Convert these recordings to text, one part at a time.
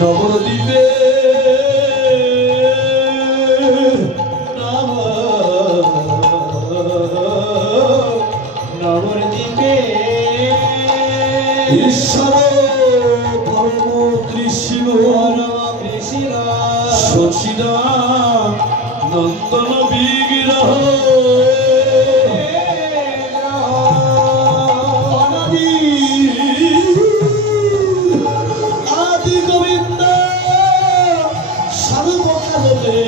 নবদ্বীপে নবদ্বীপে ঈশ্বর পরম কৃষ্ণ সচিদানন্দন বিগ্রহ আদি গোবিন্দ সর্বকালের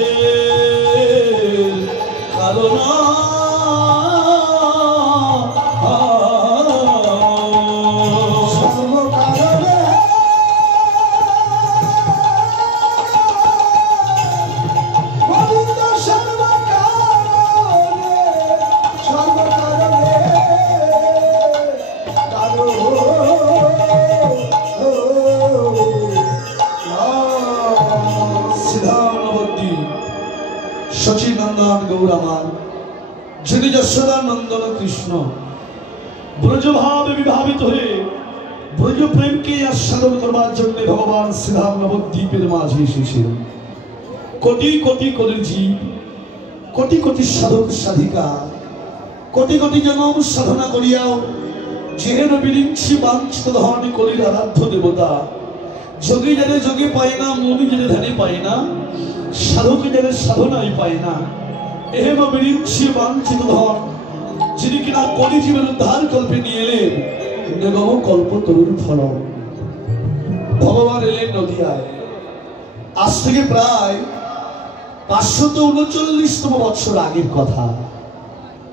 কারণ সচিনন্দন গৌর আমার যিনি যশোদানন্দন কৃষ্ণ ব্রজভাবে বিভাবিত হয়ে ব্রজ প্রেমকে আস্বাদন করবার জন্য ভগবান শ্রীরাম নবদ্বীপের মাঝে এসেছেন। কোটি কোটি কোটি জীব, কোটি কোটি সাধক সাধিকা, কোটি কোটি জনম সাধনা করিয়াও যেহেন বিরিঞ্চি বাঞ্ছিত ধন কলির আরাধ্য দেবতা যোগী যাদের যোগে পায় না, মুনি যাদের ধ্যানে পায় না, সাধক যাদের সাধনাই পায় না, এহেন বিরিঞ্চি বাঞ্ছিত ধন যিনি কিনা কলি জীবন উদ্ধার কল্পে নিয়ে এলেন নিগম কল্প তরুণ ফল। ভগবান এলেন নদিয়ায় আজ থেকে প্রায় 539তম বৎসর আগের কথা।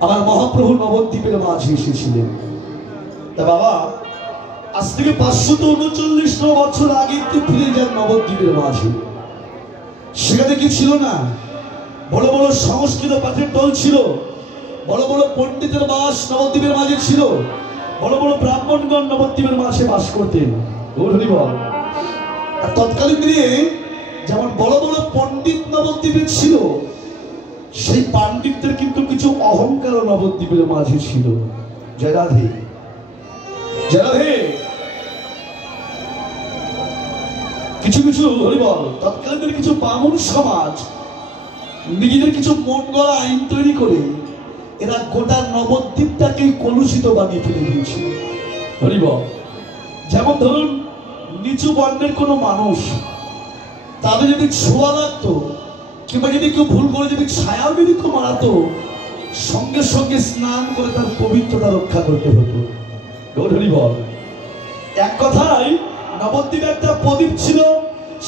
আমার মহাপ্রভু নবদ্বীপের মাঝে এসেছিলেন। তা বাবা, আজ থেকে 539তম বছর আগে একটু ফিরে যান নবদ্বীপের মাঝে। সেখানে কি ছিল না? বড় বড় সংস্কৃত পাঠের দল ছিল, বড় বড় পণ্ডিতের বাস নবদ্বীপের মাঝে ছিল, বড় বড় ব্রাহ্মণগণ নবদ্বীপের মাঝে বাস করতেন। আর তৎকালীন দিনে যেমন বড় বড় পণ্ডিত নবদ্বীপে ছিল, সেই পাণ্ডিতদের কিন্তু কিছু অহংকার নবদ্বীপের মাঝে ছিল। জয় রাধে, জয় রাধে। কিছু কিছু হরিবল তৎকালীন কিছু বামুন সমাজ নিজেদের কিছু মন গড়া আইন তৈরি করে এরা গোটা নবদ্বীপটাকে কলুষিত বানিয়ে ফেলে দিয়েছিল। হরিবল, যেমন ধরুন নিচু বর্ণের কোনো মানুষ, তাদের যদি ছোঁয়া লাগতো কিংবা যদি কেউ ভুল করে যদি ছায়াও যদি কেউ মারাতো, সঙ্গে সঙ্গে স্নান করে তার পবিত্রতা রক্ষা করতে হতো। হরিবল, এক কথায় নবদ্বীপে একটা প্রদীপ ছিল,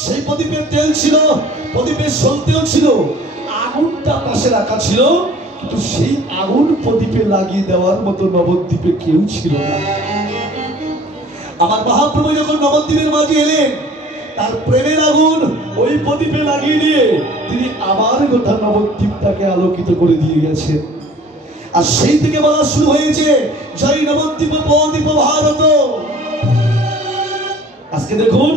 সেই প্রদীপে তেল ছিল, প্রদীপে সলতেও ছিল, আগুনটা পাশে রাখা ছিল, কিন্তু সেই আগুন প্রদীপে লাগিয়ে দেওয়ার মতো নবদ্বীপে কেউ ছিল না। আমার মহাপ্রভু যখন নবদ্বীপের মাঝে এলেন, তার প্রেমের আগুন ওই প্রদীপে লাগিয়ে দিয়ে তিনি আবার গোটা নবদ্বীপটাকে আলোকিত করে দিয়ে গেছেন। আর সেই থেকে বলা শুরু হয়েছে, জয় নবদ্বীপ প্রদীপ ভারত। আজকে দেখুন,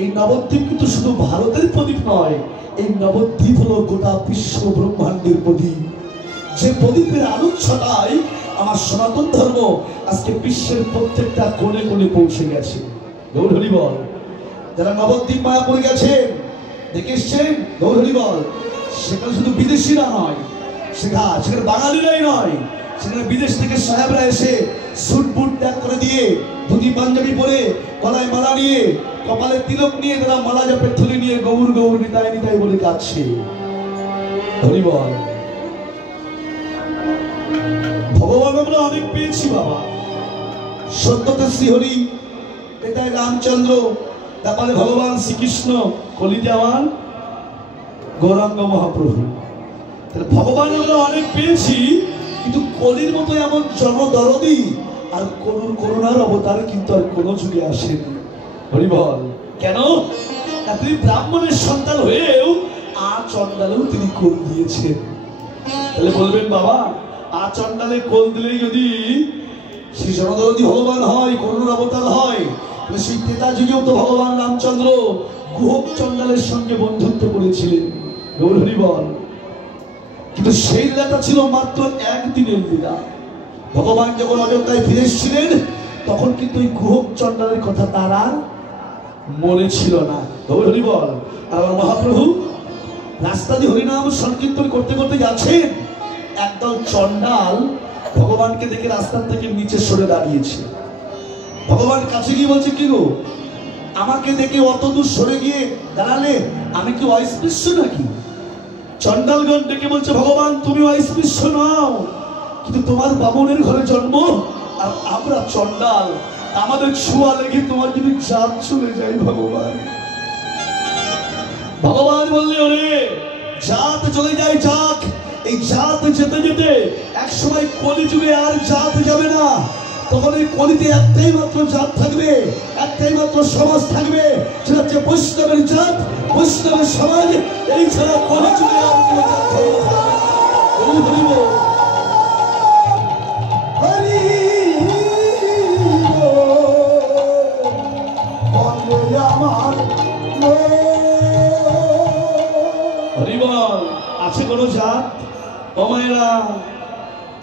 এই নবদ্বীপ কিন্তু শুধু ভারতের প্রদীপ নয়, এই নবদ্বীপ হলো গোটা বিশ্ব ব্রহ্মাণ্ডের প্রদীপ। যে প্রদীপের আলোক ছটায় আমার সনাতন ধর্ম আজকে বিশ্বের প্রত্যেকটা কোণে কোণে পৌঁছে গেছে। গৌর হরি বল। যারা নবদ্বীপ মায়াপুরে গেছেন, দেখে এসছেন, গৌর হরি বল, সেখানে শুধু বিদেশিরা নয়, সেখানে বাঙালিরাই নয়, সেখানে বিদেশ থেকে সাহেবরা এসে স্যুট বুট ত্যাগ করে দিয়ে ধুতি পাঞ্জাবি পরে গলায় মালা নিয়ে কপালে তিলক নিয়ে তারা মালা জপের থলি নিয়ে গৌর গৌর নিতাই নিতাই বলে কাঁদছে। হরি বল। ভগবান আমরা অনেক পেয়েছি বাবা, সত্যতে শ্রীহরি, পিতায় রামচন্দ্র, তারপরে ভগবান শ্রীকৃষ্ণ, কলিতে আমার গৌরাঙ্গ মহাপ্রভু। ভগবান আমরা অনেক পেয়েছি, কিন্তু কলির মতো এমন জনদরদি আর করুণার অবতার কিন্তু আর কোনো যুগে আসেনি। হরিবল। কেন? তিনি ব্রাহ্মণের সন্তান হয়েও আচণ্ডালেও তিনি কোল দিয়েছেন। তাহলে বলবেন বাবা, আচণ্ডালে কোল দিলেই যদি শ্রী জনদরদী ভগবান হয়, করুণার অবতার হয়, সেই ত্রেতা যুগেও তো ভগবান রামচন্দ্র গুহক চণ্ডালের সঙ্গে বন্ধুত্ব করেছিলেন। গৌর হরি বল। কিন্তু সেই লীলাটা ছিল মাত্র একদিনের লীলা। ভগবান যখন অযোধ্যায় ফিরে এসেছিলেন তখন কিন্তু ওই গুহক চণ্ডালের কথা তার আর মনে ছিল না। গৌর হরি বল। আর আমার মহাপ্রভু রাস্তা দিয়ে হরিনাম সংকীর্তন করতে করতে যাচ্ছেন, একদল চণ্ডাল ভগবানকে দেখে রাস্তার থেকে নিচে সরে দাঁড়িয়েছে। ভগবান কাছে গিয়ে বলছে, কি গো, আমাকে দেখে অত দূর সরে গিয়ে দাঁড়ালে, আমি কি অস্পৃশ্য নাকি? চণ্ডালগণ ডেকে বলছে, ভগবান তুমি অস্পৃশ্য নাও, কিন্তু তোমার বামনের ঘরে জন্ম, আর আমরা চণ্ডাল, আমাদের ছোঁয়া লেগে তোমার যদি জাত চলে যায় ভগবান। ভগবান বললে, ওরে জাত চলে যায় যাক, এই জাত যেতে যেতে এক সময় কলিযুগে আর জাত যাবে না। তখন এই কলিতে একটাই মাত্র জাত থাকবে, একটাই মাত্র সমাজ থাকবে, সেটা হচ্ছে বৈষ্ণবের জাত, বৈষ্ণবের সমাজ। এই ছাড়া কলিযুগে আর কোনো জাত থাকবে না। আছে কোন জাত? ও মায়েরা,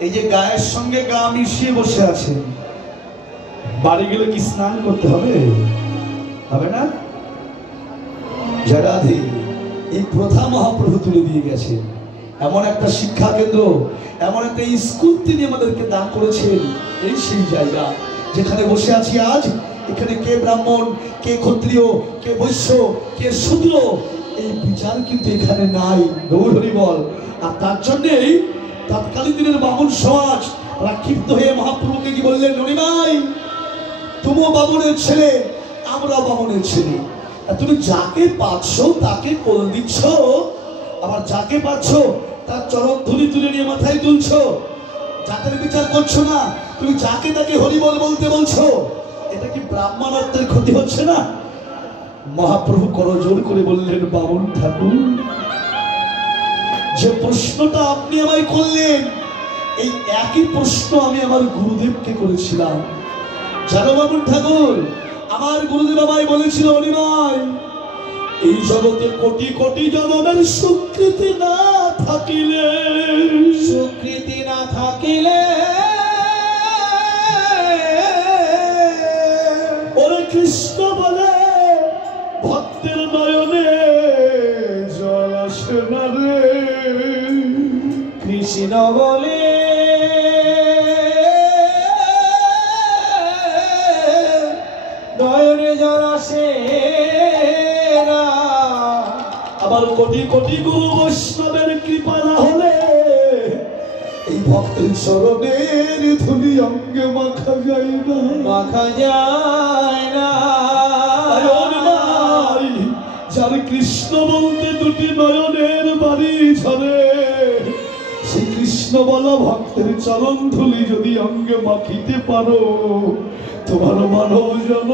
এই যে গায়ের সঙ্গে গা মিশিয়ে বসে আছে, বাড়ি গেলে কি স্নান করতে হবে? হবে না? জয়রাধে। এই প্রথা মহাপ্রভু তুলে দিয়ে গেছেন। এমন একটা শিক্ষা কেন্দ্র, এমন একটা স্কুল তিনি আমাদেরকে দান করেছেন। এই সেই জায়গা যেখানে বসে আছি আজ। এখানে কে ব্রাহ্মণ, কে ক্ষত্রিয়, কে বৈশ্য, কে শূদ্র, এই বিচার কিন্তু এখানে নাই। গৌর হরি বল। আর তার জন্যেই তৎকালীন দিনের বামুন সমাজ ক্ষিপ্ত হয়ে মহাপ্রভুকে কি বললেন, ননিমাই তুমিও বামুনের ছেলে, আমরা বামুনের ছেলে, তুমি যাকে পাচ্ছ তাকে কোল দিচ্ছ, আবার যাকে পাচ্ছ তার চরণ ধুলি তুলে নিয়ে মাথায় তুলছ, জাতের বিচার করছো না, তুমি যাকে তাকে হরিবল বলতে বলছো। এটা কি ব্রাহ্মণত্বের ক্ষতি হচ্ছে না? মহাপ্রভু করজোড় করে বললেন, বামুন ঠাকুর, যে প্রশ্নটা আপনি আমায় করলেন, এই একই প্রশ্ন আমি আমার গুরুদেবকে করেছিলাম। জানো বামুন ঠাকুর, আমার গুরুদেব আমায় বলেছিল, অনিমাই এই জগতে কোটি কোটি জনমের স্বীকৃতি না থাকিলে, স্বীকৃতি না থাকিলে ওরে কৃষ্ণ বলে ভক্তের নয়নে জল আসে না রে। কৃষ্ণ বলে নয়নে জল আসে না। আবার কোটি কোটি গুরু বৈষ্ণবের কৃপা না হলে এই ভক্তের চরণের ধুলি অঙ্গে মাখা যায় না, মাখা যায় না। যার কৃষ্ণ বলতে দুটি নয়নের বাড়ি ঝরে, সেই কৃষ্ণ বলা ভক্তের চরণ ধুলি যদি অঙ্গে মাখিতে পারো, তোমার মানব জন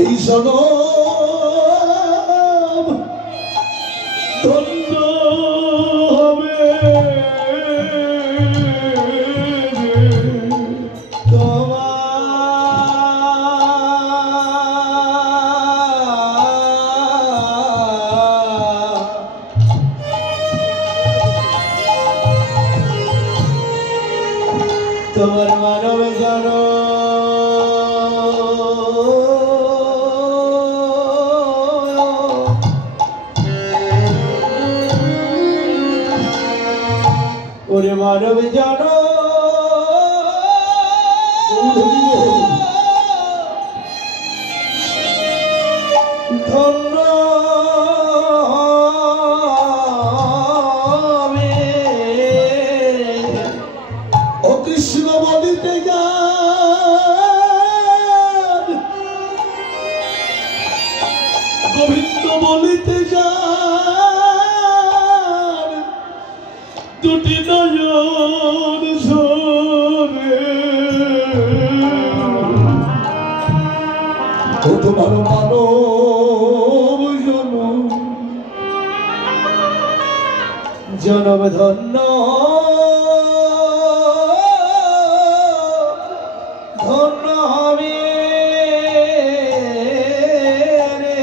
এই জনম ধন্য হবে। তোমার মানব জন ওরে মানব জন ধন্য ও কৃষ্ণ বলিতে যান, গোবিন্দ বলিতে যান, দুটি নয়ন ঝরে। ও তোমার মানব জন জনম ধন্য ধন্য হবে রে।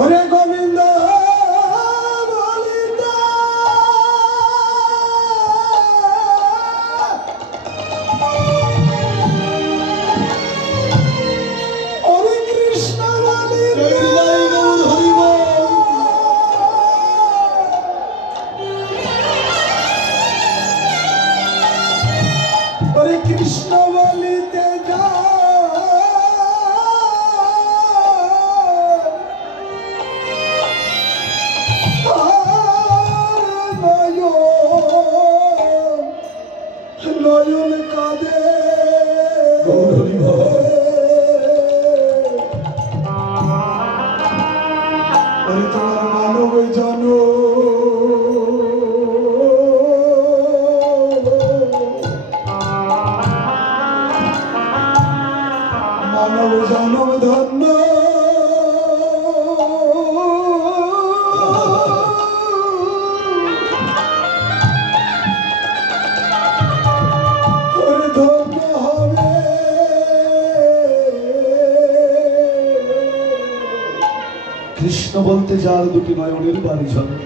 ওরে গোবিন্দ বলিতে ওরে কৃষ্ণ বলিতে ওরে কৃষ্ণ বলিতে যা নয়ন কাঁদে ওরে তোমার মানব জন মানব জনম ধন্য ওরে ধন্য হবে। কৃষ্ণ বলতে যার দুটি নয়নের বাড়ি ঝরে,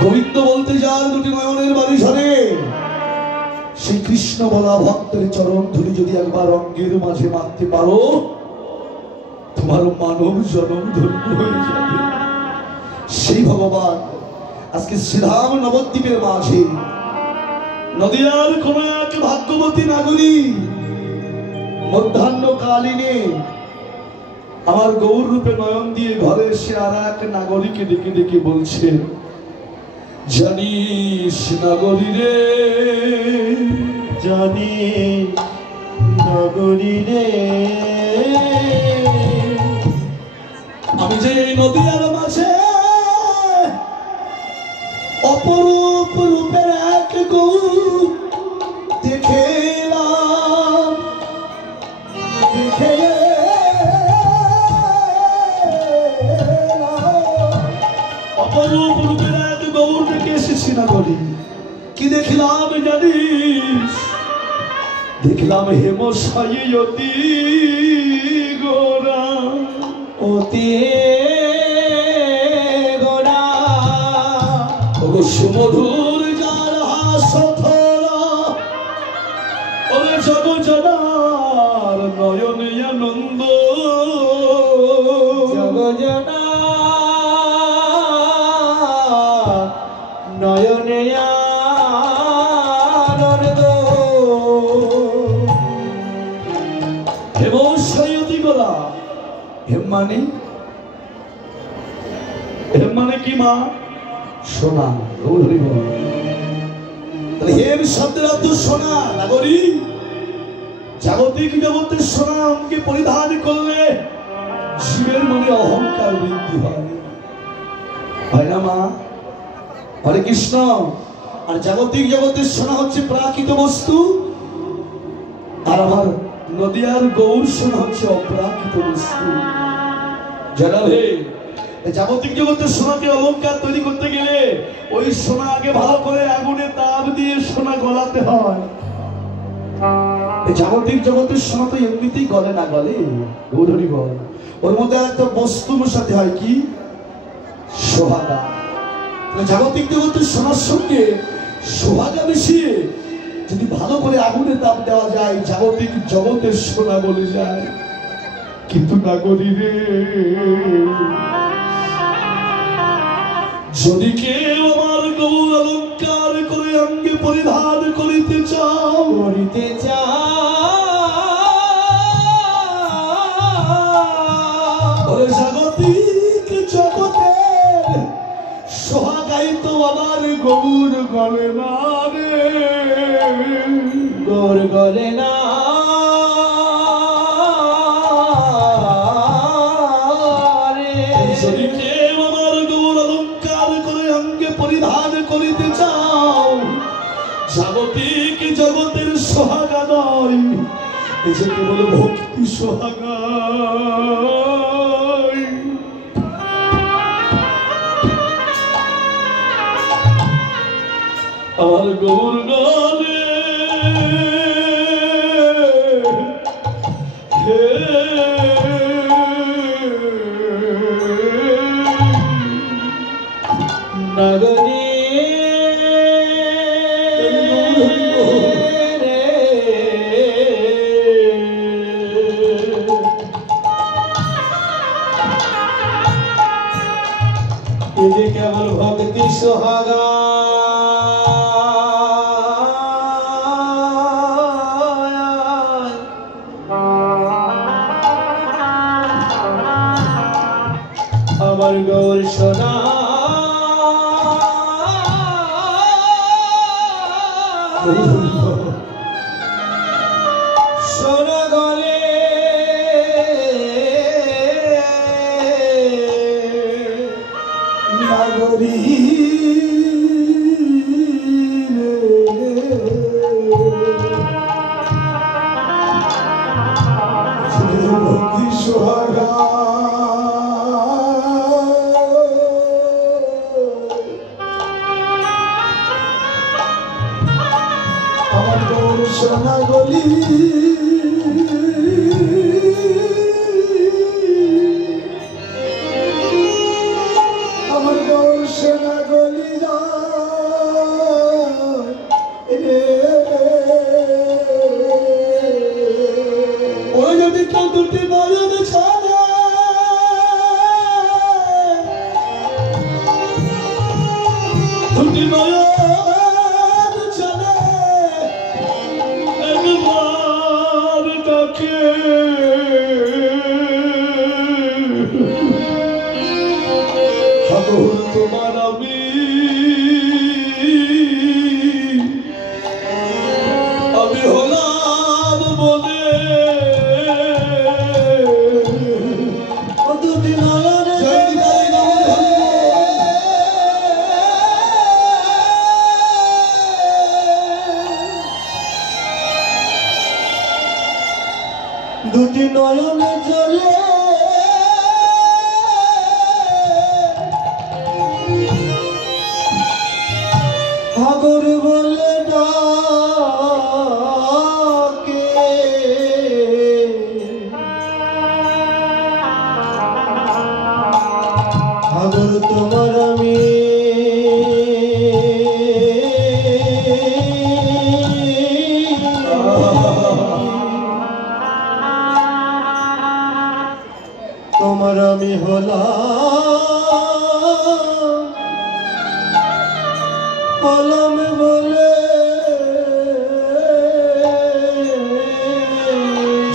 গোবিন্দ বলতে যার দুটি নয়নের বাড়ি ঝরে, সেই কৃষ্ণ বলা ভক্তের চরণ ধুলি যদি একবার অঙ্গের মাঝে মারতে পারো, তোমার মানব জনম ধন্য হয়ে যাবে। সেই ভগবান আজকে শ্রীধাম নবদ্বীপের মাঝে নদিয়ার কোন এক ভাগ্যবতী নাগরী মধ্যাহ্ন কালীনে আমার গৌর রূপে নয়ন দিয়ে ঘরে এসে আর এক নাগরীকে ডেকে ডেকে বলছেন, জানিস নাগরী রে, জানি নগরী রে, আমি যে এই নদিয়ার মাঝে অপরূপ রূপের এক গৌর দেখে এলাম, দেখে অপরূপ রূপের এক গৌর দেখে এসেছি নাগরী। কি দেখলাম জানিস? দেখলাম হেমশায়ী অতি গোরা, অতি গোরা, ওগো সুমধুর যার হাসথরা, ওরে জগজনার নয়নে আনন্দ, জগজনা নয়নে আনন্দ। হেমশায়ী অতি গোরা, হেম মানে কি মা? সোনা। হেম শব্দের অর্থ সোনা। নাগরী, জাগতিক জগতের সোনা অঙ্গে পরিধান করলে শিবের মনে অহংকার বৃদ্ধি হয়, হয় না মা? হরে কৃষ্ণ। আর জাগতিক জগতের সোনা হচ্ছে প্রাকৃত বস্তু, আর আমার নদিয়ার গৌর সোনা হচ্ছে অপ্রাকৃত বস্তু। জানাবে জাগতিক জগতের সোনাকে অলংকার তৈরি করতে গেলে ওই সোনা আগে ভালো করে আগুনে তাপ দিয়ে সোনা গলাতে হয়। জাগতিক জগতের সোনা তো এমনিতেই গলে না, গলে গৌরী বল, ওর মধ্যে একটা বস্তু মেশাতে হয়, কি? সোহাগা। জাগতিক জগতের সোনার সঙ্গে সোহাগা মিশিয়ে যদি ভালো করে আগুনে তাপ দেওয়া যায়, জাগতিক জগতের সোনা বলে যায়। কিন্তু নাগরী রে, যদি কেউ আমার গৌর অলংকার করে অঙ্গে পরিধান করিতে চাও, করিতে চাও, জাগতিক জগতের সোহাগাই তো আমার গৌর গলে না রে, গৌর গলে না রে। যদি কেউ আমার গৌর অলংকার করে অঙ্গে পরিধান করিতে চাও, জাগতিক জগতের সোহাগা নয়, এই যে কেবল ভক্তি সোহাগা। আমার গৌর গানে হে নগরী ये केवल भक्ति सुहागा अमर गौर सोना सोना गले নাগরী ভক্তি সোহাগা আমার গৌর সোনা গলি আমার গৌর সোনা গলি ওই যদি কেউ দুটি নয়ন ছাড়ে দুটি নয়ন ছাড়ে একবার ডাকে ঠাকুর তোমার আমি হলাম বলে দুটি নয়নে দুটি নয়নে জ্বলে সাগর বলে ডাকে সাগর তোমার আমি তোমার আমি হলাম বলে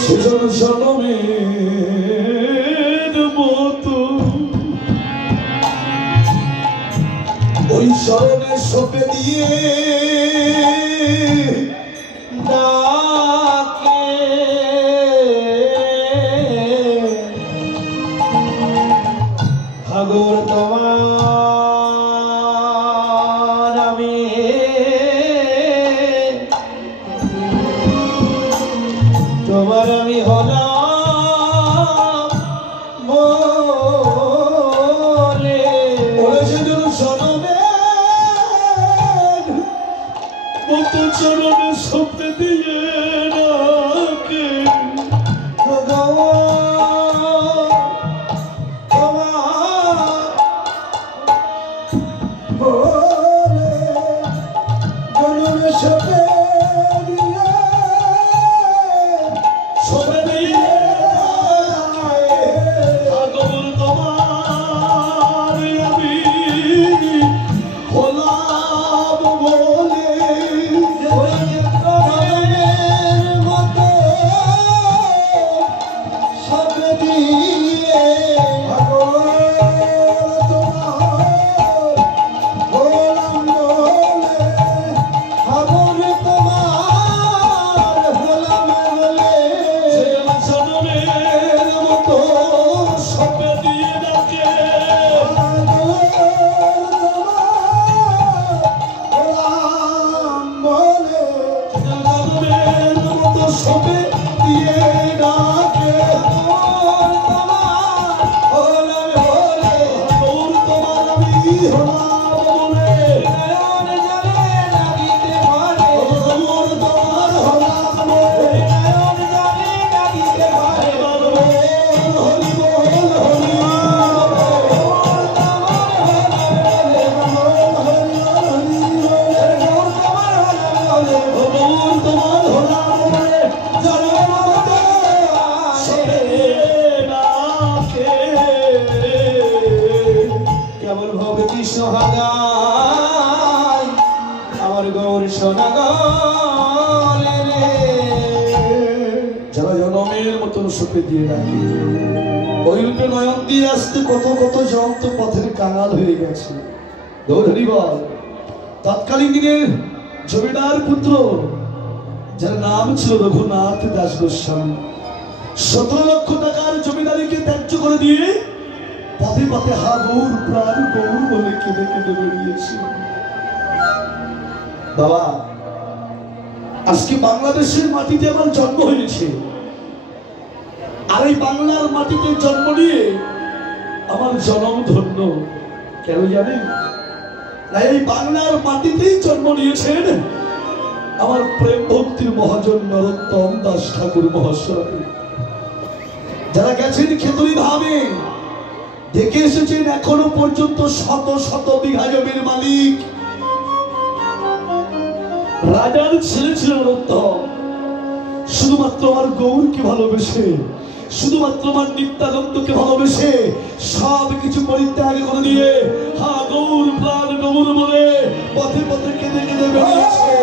সেজন জনমের মতো ওই স্মরণে সপে দিয়ে ডাকে সাগর তোমার আমি তোমার আমি হলাম বলে ওরে সেজন জনমের মতো চরণে সপে দিয়ে সোনা গলে রে যারা জনমের মতন সুখে দিয়ে রাখে ওই রূপে নয়ন দিয়ে আসতে কত কত জন তো পথের কাঙাল হয়ে গেছে। ধরি বল তৎকালীন দিনের জমিদার পুত্র যার নাম ছিল রঘুনাথ দাস গোস্বামী 17 লক্ষ টাকার জমিদারিকে ত্যায্য করে দিয়ে পথে পথে হা গৌর প্রাণ গৌর বলে কেঁদে কেঁদে বেরিয়েছে। বাবা আজকে বাংলাদেশের মাটিতে আমার জন্ম হয়েছে, আর এই বাংলার মাটিতে জন্ম নিয়ে আমার জনম ধন্য। কেন জানেন? না এই বাংলার মাটিতেই জন্ম নিয়েছেন আমার প্রেম ভক্তির মহাজন নরোত্তম দাস ঠাকুর মহাশয়, যারা গেছেন খেতড়ি ধামে দেখে এসেছেন এখনো পর্যন্ত শত শত বিঘা জমির মালিক। রাজার ছেলে ছিল নরোত্তম, শুধুমাত্র আমার গৌরকে ভালোবেসে, শুধুমাত্র আমার নিত্যানন্দকে ভালোবেসে সব কিছু পরিত্যাগ করে দিয়ে হা গৌর প্রাণ গৌর বলে পথে পথে কেঁদে কেঁদে বেরিয়েছে।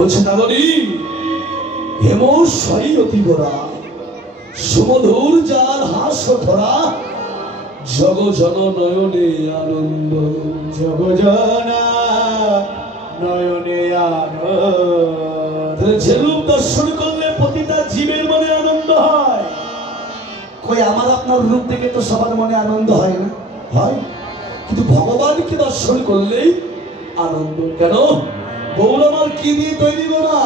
বলছে নাগরী হেমস্বরী অতি গোরা সুমধুর যার হাস ধরা জগ জন নয়নে আনন্দ, জগ জনা নয়নে আনন্দ। যেরূপ দর্শন করলে প্রতিটা জীবের মনে আনন্দ হয়। কই আমার আপনার রূপ দেখে তো সবার মনে আনন্দ হয় না? হয়, কিন্তু ভগবানকে দর্শন করলেই আনন্দ। কেন? গৌর আমার কি দিয়ে তৈরি গোনা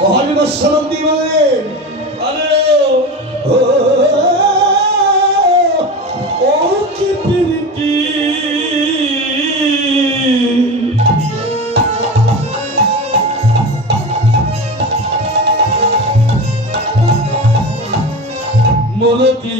মহাজনস্বরম দিয়ে বলেন আরে ও কি প্রীতি মূরতি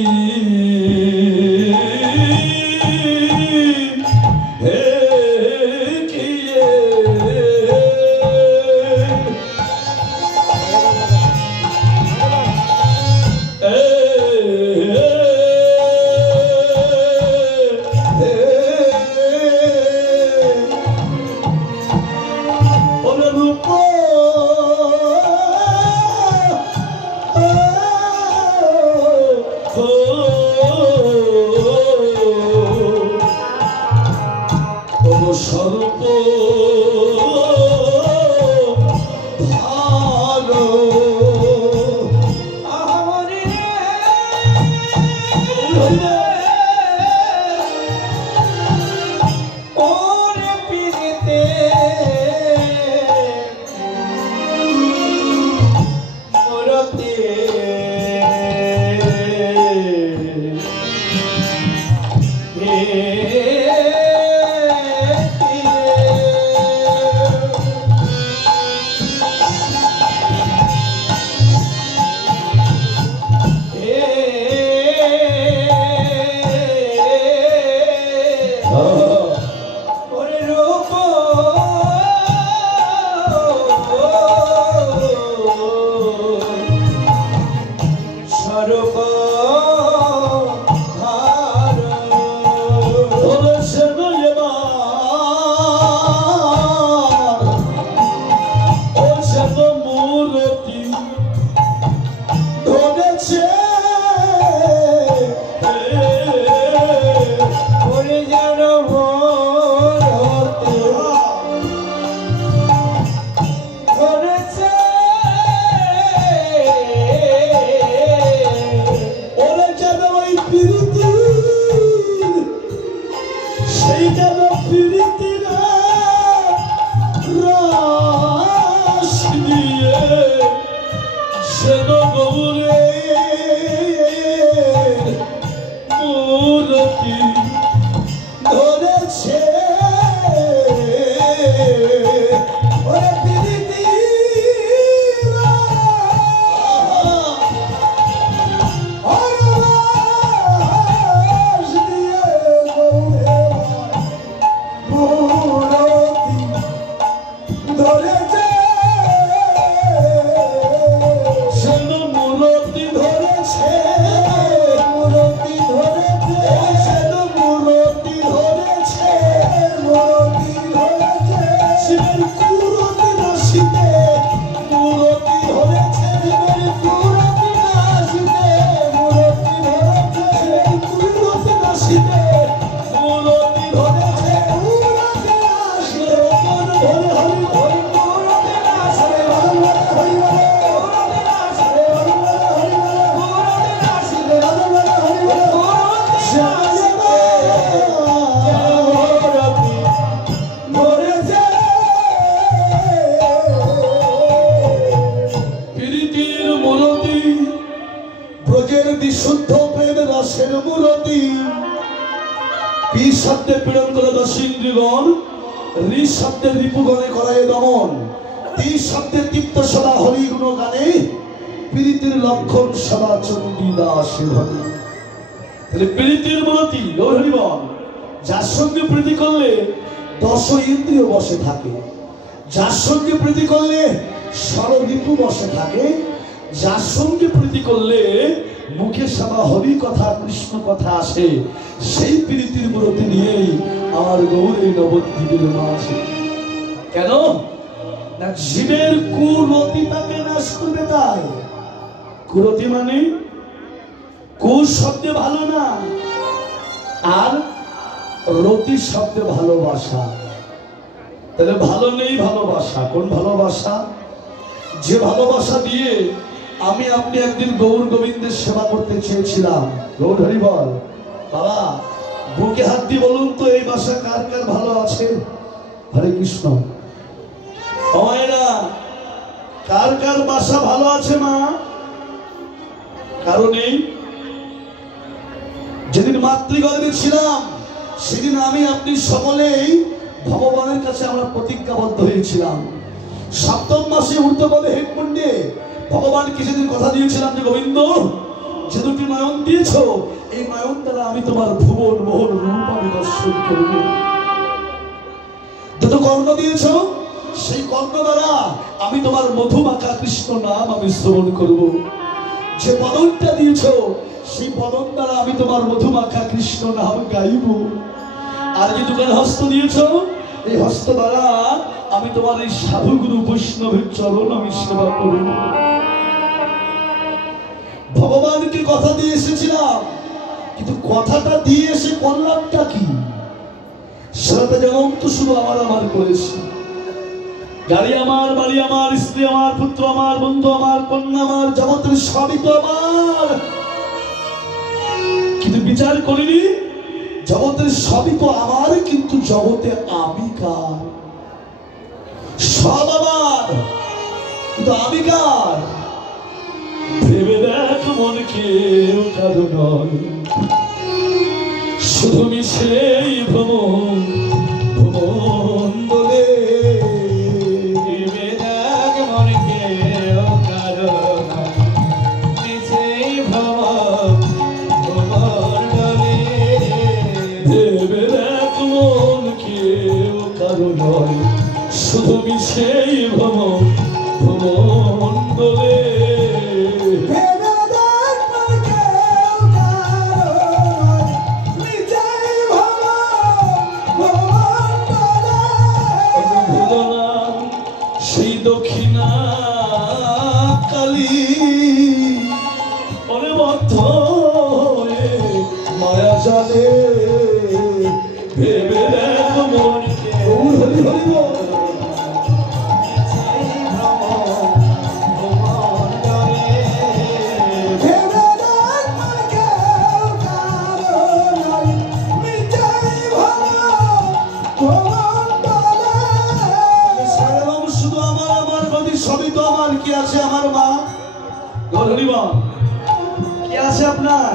ব্রজের বিশুদ্ধ প্রেমের রসের মূরতি পি শব্দে পীড়ন করে দশিন্দ্রগণ, ঋ শব্দে রিপুগণে করায় দমন, তি শব্দে তৃপ্ত সদা হরি গুণ গানে, প্রীতির লক্ষণ সদা চণ্ডী দাসের হরি। তাহলে প্রীতির মূরতি হরিবল, যার সঙ্গে প্রীতি করলে 10 ইন্দ্রিয় বসে থাকে, যার সঙ্গে প্রীতি করলে ষড়রিপু বসে থাকে, যার সঙ্গে প্রীতি করলে মুখে সদা হরি কথা কৃষ্ণ কথা আসে, সেই প্রীতির মূরতি নিয়েই আমার গৌরী নবদ্বীপের মাঝে। কেন না জীবের কুরতি তাকে নাশ করবে তাই। কুরতি মানে কু শব্দে ভালো না, আর রতি শব্দে ভালোবাসা। তাহলে ভালো নেই ভালোবাসা। কোন ভালোবাসা? যে ভালোবাসা দিয়ে আমি আপনি একদিন গৌর গোবিন্দের সেবা করতে চেয়েছিলাম। গৌর হরি বল। বাবা বুকে হাত দিয়ে বলুন তো এই বাসা কার কার ভালো আছে? হরে কৃষ্ণ। কার কার বাসা ভালো আছে মা? কারণ এই যেদিন মাতৃগর্ভে ছিলাম সেদিন আমি আপনি সকলেই ভগবানের কাছে আমরা প্রতিজ্ঞাবদ্ধ হয়েছিলাম। 7ম মাসে ঊর্ধ্বপদে হেডমুন্ডে ভগবানকে সেদিন কথা দিয়েছিলাম যে গোবিন্দ, যে দুটি নয়ন দিয়েছ এই নয়ন দ্বারা আমি তোমার ভুবন মোহন রূপ আমি দর্শন করব। দুটো কর্ণ দিয়েছ, সেই কর্ণ দ্বারা আমি তোমার মধুমাখা কৃষ্ণ নাম আমি শ্রবণ করব। যে বদনটা দিয়েছ সেই বদন দ্বারা আমি তোমার মধুমাখা কৃষ্ণ নাম গাইব। আর যে দুখানে হস্ত দিয়েছ এই হস্ত দ্বারা আমি তোমার এই সাধুগুরু বৈষ্ণবের চরণ আমি সেবা করব। ভগবানকে কথা দিয়ে এসেছিলাম, কিন্তু কথাটা দিয়ে এসে করলামটা কি? সেটা যেমন তো শুধু আমার আমার করেছি। গাড়ি আমার, বাড়ি আমার, স্ত্রী আমার, পুত্র আমার, বন্ধু আমার, কন্যা আমার, জগতের সবই তো আমার। কিন্তু বিচার করিনি জগতের সবই তো আমার, কিন্তু জগতে আমি কার? সব আমার, কিন্তু আমি কার? ভেবে দেখ মন কেউ কারো নয়, শুধু মিশেই ভ্রমণ ভ্রমণ বলে। ভেবে দেখ মন কেউ কারো নয়, মিশেই ভ্রমণ ভ্রমণ বলে। ভেবে দেখ মন কেউ কারো নয়, শুধু মিশেই ভ্রমণ ভ্রমণ বলে। সেই দক্ষিণা কালী অনেবদ্ধ মায়া জালে। ভেবে দেখ মন হরি হরি বল। সবই তো আমার। কি আছে আমার মা? কি আছে আপনার?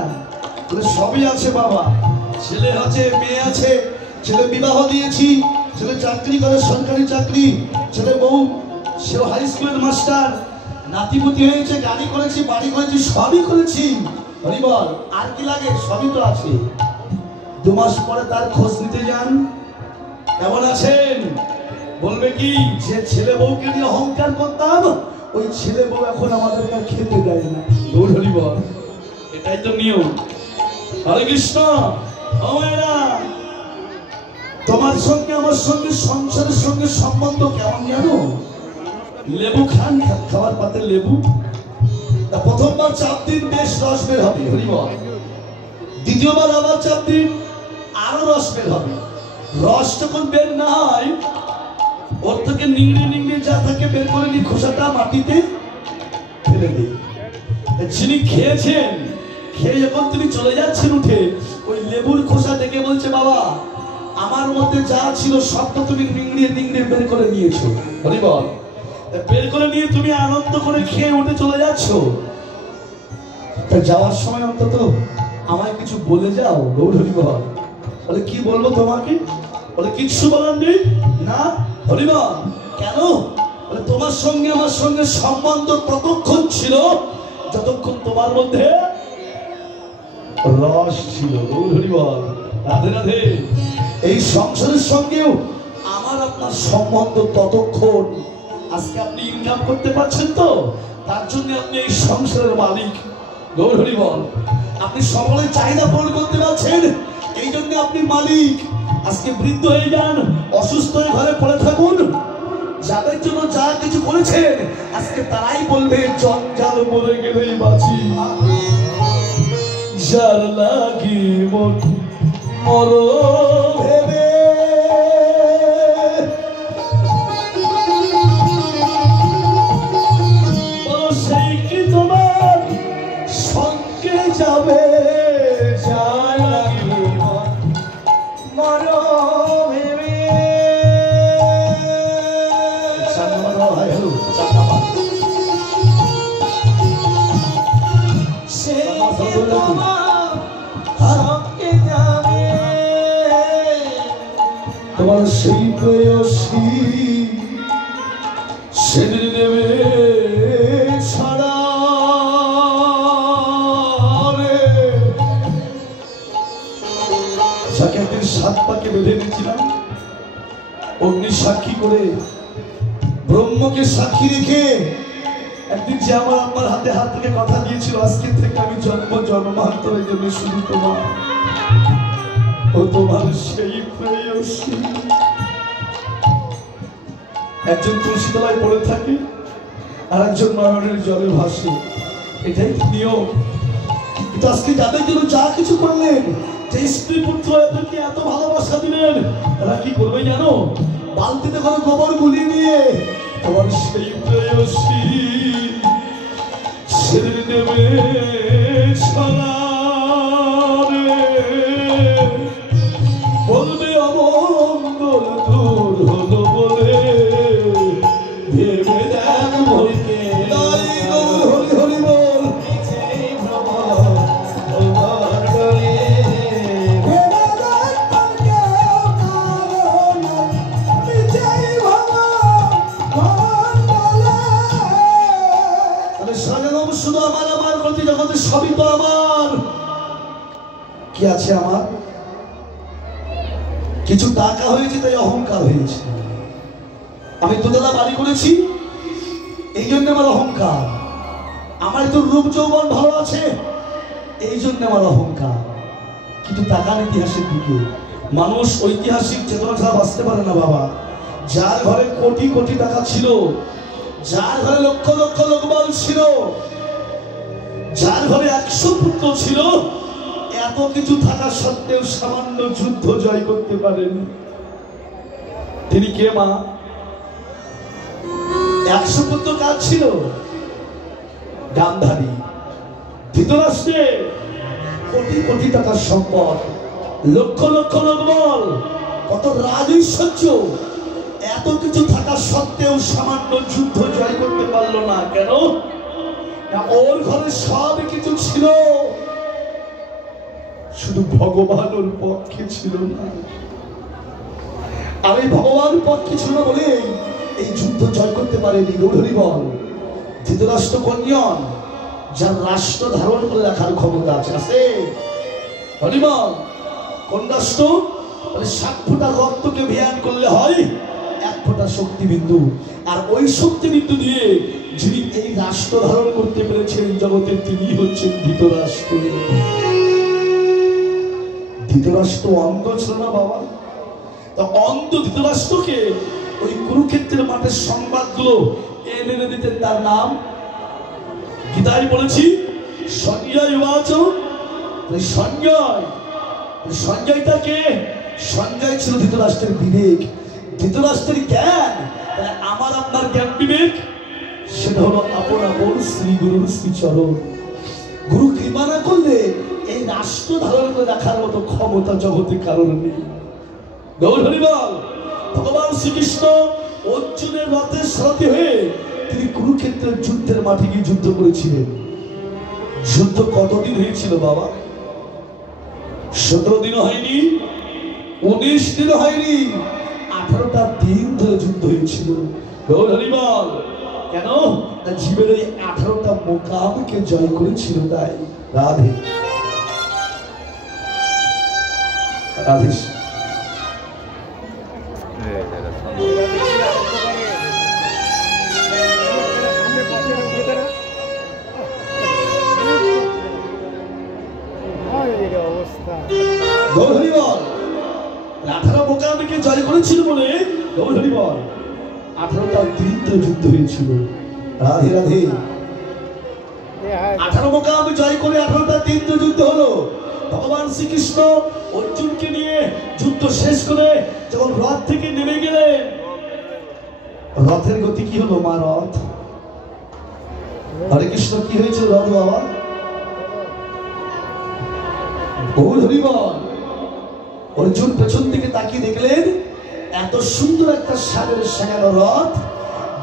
সবই আছে বাবা। ছেলে আছে, মেয়ে আছে, ছেলে বিবাহ দিয়েছি, ছেলে চাকরি করে সরকারি চাকরি, ছেলে বউ সেও হাই স্কুলের মাস্টার, নাতিপুতি হয়েছে, গাড়ি করেছি, বাড়ি করেছি, সবই করেছি। হরিবল। আর কি লাগে? সবই তো আছে। 2 মাস পরে তার খোঁজ নিতে যান, কেমন আছেন? বলবে কি যে ছেলে বউকে নিয়ে অহংকার করতাম, ওই ছেলে বউ এখন আমাদেরকে আর খেতে দেয় না। গৌর হরি বল। এটাই তো নিয়ম। হরে কৃষ্ণ। তোমার সঙ্গে আমার সঙ্গে সংসারের সঙ্গে সম্বন্ধ কেমন জানো? লেবু খান, খাবার পাতে লেবু। তা প্রথমবার চাপ দিন, বেশ রস বের হবে। হরি বল। দ্বিতীয়বার আবার চাপ দিন, আরো রস বের হবে। রস যখন বের না হয়, ওর থেকে নিংড়ে নিংড়ে যা থাকে বের করে নিয়ে খোসাটা মাটিতে ফেলে দিই। যিনি খেয়েছেন, খেয়ে যখন তিনি চলে যাচ্ছেন উঠে, ওই লেবুর খোসা দেখে বলছে বাবা আমার মধ্যে যা ছিল সব তো তুমি নিংড়িয়ে নিংড়িয়ে বের করে নিয়েছো। হরি বল। বের করে নিয়ে তুমি আনন্দ করে খেয়ে উঠে চলে যাচ্ছ। তা তা যাওয়ার সময় অন্তত আমায় কিছু বলে যাও গৌরী বল। বলে কি বলবো তোমাকে? বলে কিচ্ছু বলার নেই না হরিবল। কেন? বলে তোমার সঙ্গে আমার সঙ্গে সম্বন্ধ ততক্ষণ ছিল যতক্ষণ তোমার মধ্যে রস ছিল। হরিবল, রাধে রাধে। এই সংসারের সঙ্গেও আমার আপনার সম্বন্ধ ততক্ষণ। আজকে আপনি ইনকাম করতে পারছেন তো, তার জন্য আপনি এই সংসারের মালিক। গৌর হরিবল, আপনি সকলের চাহিদা পূরণ করতে পারছেন, এই জন্য আপনি মালিক। আজকে বৃদ্ধ হয়ে যান, অসুস্থ হয়ে ঘরে পড়ে থাকুন, যাদের জন্য যা কিছু করেছেন আজকে তারাই বলবে জঞ্জাল মরে গেলেই বাঁচি, যার লাগি মন মর ভেবে। সেই কি তোমার সঙ্গে যাবে, যার লাগি মন মর ভেবে। তোমার সেই প্রেয়সী সেদিন দেবে ছাড়া রে, যাকে একদিন 7 পাকে বেঁধে দিয়েছিলাম অগ্নি সাক্ষী করে, ব্রহ্মকে সাক্ষী রেখে একদিন যে আমার আম্মার হাতে হাত থেকে কথা দিয়েছিল আজকে থেকে আমি জন্ম জন্মান্তরের জন্য শুধু তোমার ও তোমার সেই প্রেয়সী। একজন তুলসী তলায় পড়ে থাকে আর একজন নয়নের জলে ভাসে, এটাই নিয়ম। কিন্তু আজকে যাদের জন্য যা কিছু করলেন, যে স্ত্রী পুত্র এদেরকে এত ভালোবাসা দিলেন, তারা কি করবে জানো? বালতিতে করে গোবর গুলিয়ে নিয়ে তোমার সেই প্রেয়সী সেদিন নেবে ছাড়া রে, বলবে অমঙ্গল দূর হলো বলে ভেবে দেখ ভরকে। হরি হরি বল। শুধু আমার আমার প্রতি জগতে সবই তো আমার। কি আছে আমার? কিছু টাকা হয়েছে তাই অহংকার হয়েছে। আমি দোতলা বাড়ি করেছি এই জন্য আমার অহংকার। আমার তো রূপ যৌবন ভালো আছে এই জন্য আমার অহংকার। কিন্তু টাকার ইতিহাসের দিকে মানুষ ঐতিহাসিক চেতনা ছাড়া বাঁচতে পারে না বাবা। যার ঘরে কোটি কোটি টাকা ছিল, যার ঘরে লক্ষ লক্ষ লোকবল ছিল, যার ঘরে 100 পুত্র ছিল, এত কিছু থাকা সত্ত্বেও সামান্য যুদ্ধ জয় করতে পারেন তিনি কে মা? 100 পুত্র কাজ ছিল গান্ধারী। ধৃতরাষ্ট্রে কোটি কোটি টাকার সম্পদ, লক্ষ লক্ষ লোকবল, কত রাজ ঐশ্বর্য, এত কিছু থাকা সত্ত্বেও সামান্য যুদ্ধ জয় করতে পারলো না। কেন? ওর ঘরে সব কিছু ছিল, শুধু ভগবান ওর পক্ষে ছিল না। আর এই ভগবান পক্ষে ছিল বলে এই যুদ্ধ জয় করতে পারেনি। গৌরী বল। ধৃতরাষ্ট্র কন্যন, যার রাষ্ট্র ধারণ করে রাখার ক্ষমতা আছে আছে হরিবল। কোন রাষ্ট্র? 7 ফোঁটা রক্তকে ভিয়ান করলে হয় 1 ফোঁটা শক্তিবিন্দু। আর ওই শক্তিবিন্দু দিয়ে যিনি এই রাষ্ট্র ধারণ করতে পেরেছেন জগতে, তিনি হচ্ছেন ধৃতরাষ্ট্র। ধৃতরাষ্ট্র অন্ধ ছিল না বাবা। তো অন্ধ ধৃতরাষ্ট্রকে ওই কুরুক্ষেত্রের মাঠের সংবাদগুলো এনে দিতেন। তার নাম গীতায় বলেছি সঞ্জয় বাচ। সঞ্জয়, সঞ্জয়টা কে? সঞ্জয় ছিল ধৃতরাষ্ট্রের বিবেক, ধৃতরাষ্ট্রের জ্ঞান। আমার আপনার জ্ঞান বিবেক সেটা হলো আপন আপন শ্রী গুরুর শ্রীচরণ। গুরু কৃপা না করলে এই রাষ্ট্র ধারণ করে রাখার মতো ক্ষমতা জগতে কারণ নেই। গৌর হরিবল। ভগবান শ্রীকৃষ্ণ অর্জুনের রথের সারথি হয়ে তিনি কুরুক্ষেত্রের যুদ্ধের মাঠে গিয়ে যুদ্ধ করেছিলেন। যুদ্ধ কতদিন হয়েছিল বাবা? 17 দিন হয়নি, 19 দিন হয়নি, 18টা দিন ধরে যুদ্ধ হয়েছিল। হরিবল। কেন? না জীবের এই 18টা মোকামকে জয় করেছিল তাই। রাধে রাধে। গৌরহরিবল 18 মোকামকে জয় করেছিল বলে গৌরহরিবল 18টা দিন ধরে যুদ্ধ হয়েছিল। রাধে রাধে। 18 মোকাম জয় করে 18টা দিন ধরে যুদ্ধ হলো। ভগবান শ্রীকৃষ্ণ অর্জুনকে নিয়ে যুদ্ধ শেষ করে যখন রথ থেকে নেমে গেলেন, রথের গতি কি হলো মা? রথ হরে কৃষ্ণ কি হয়েছিল রথ বাবা? অর্জুন পেছন থেকে তাকিয়ে দেখলেন এত সুন্দর একটা সারের সাজানো রথ।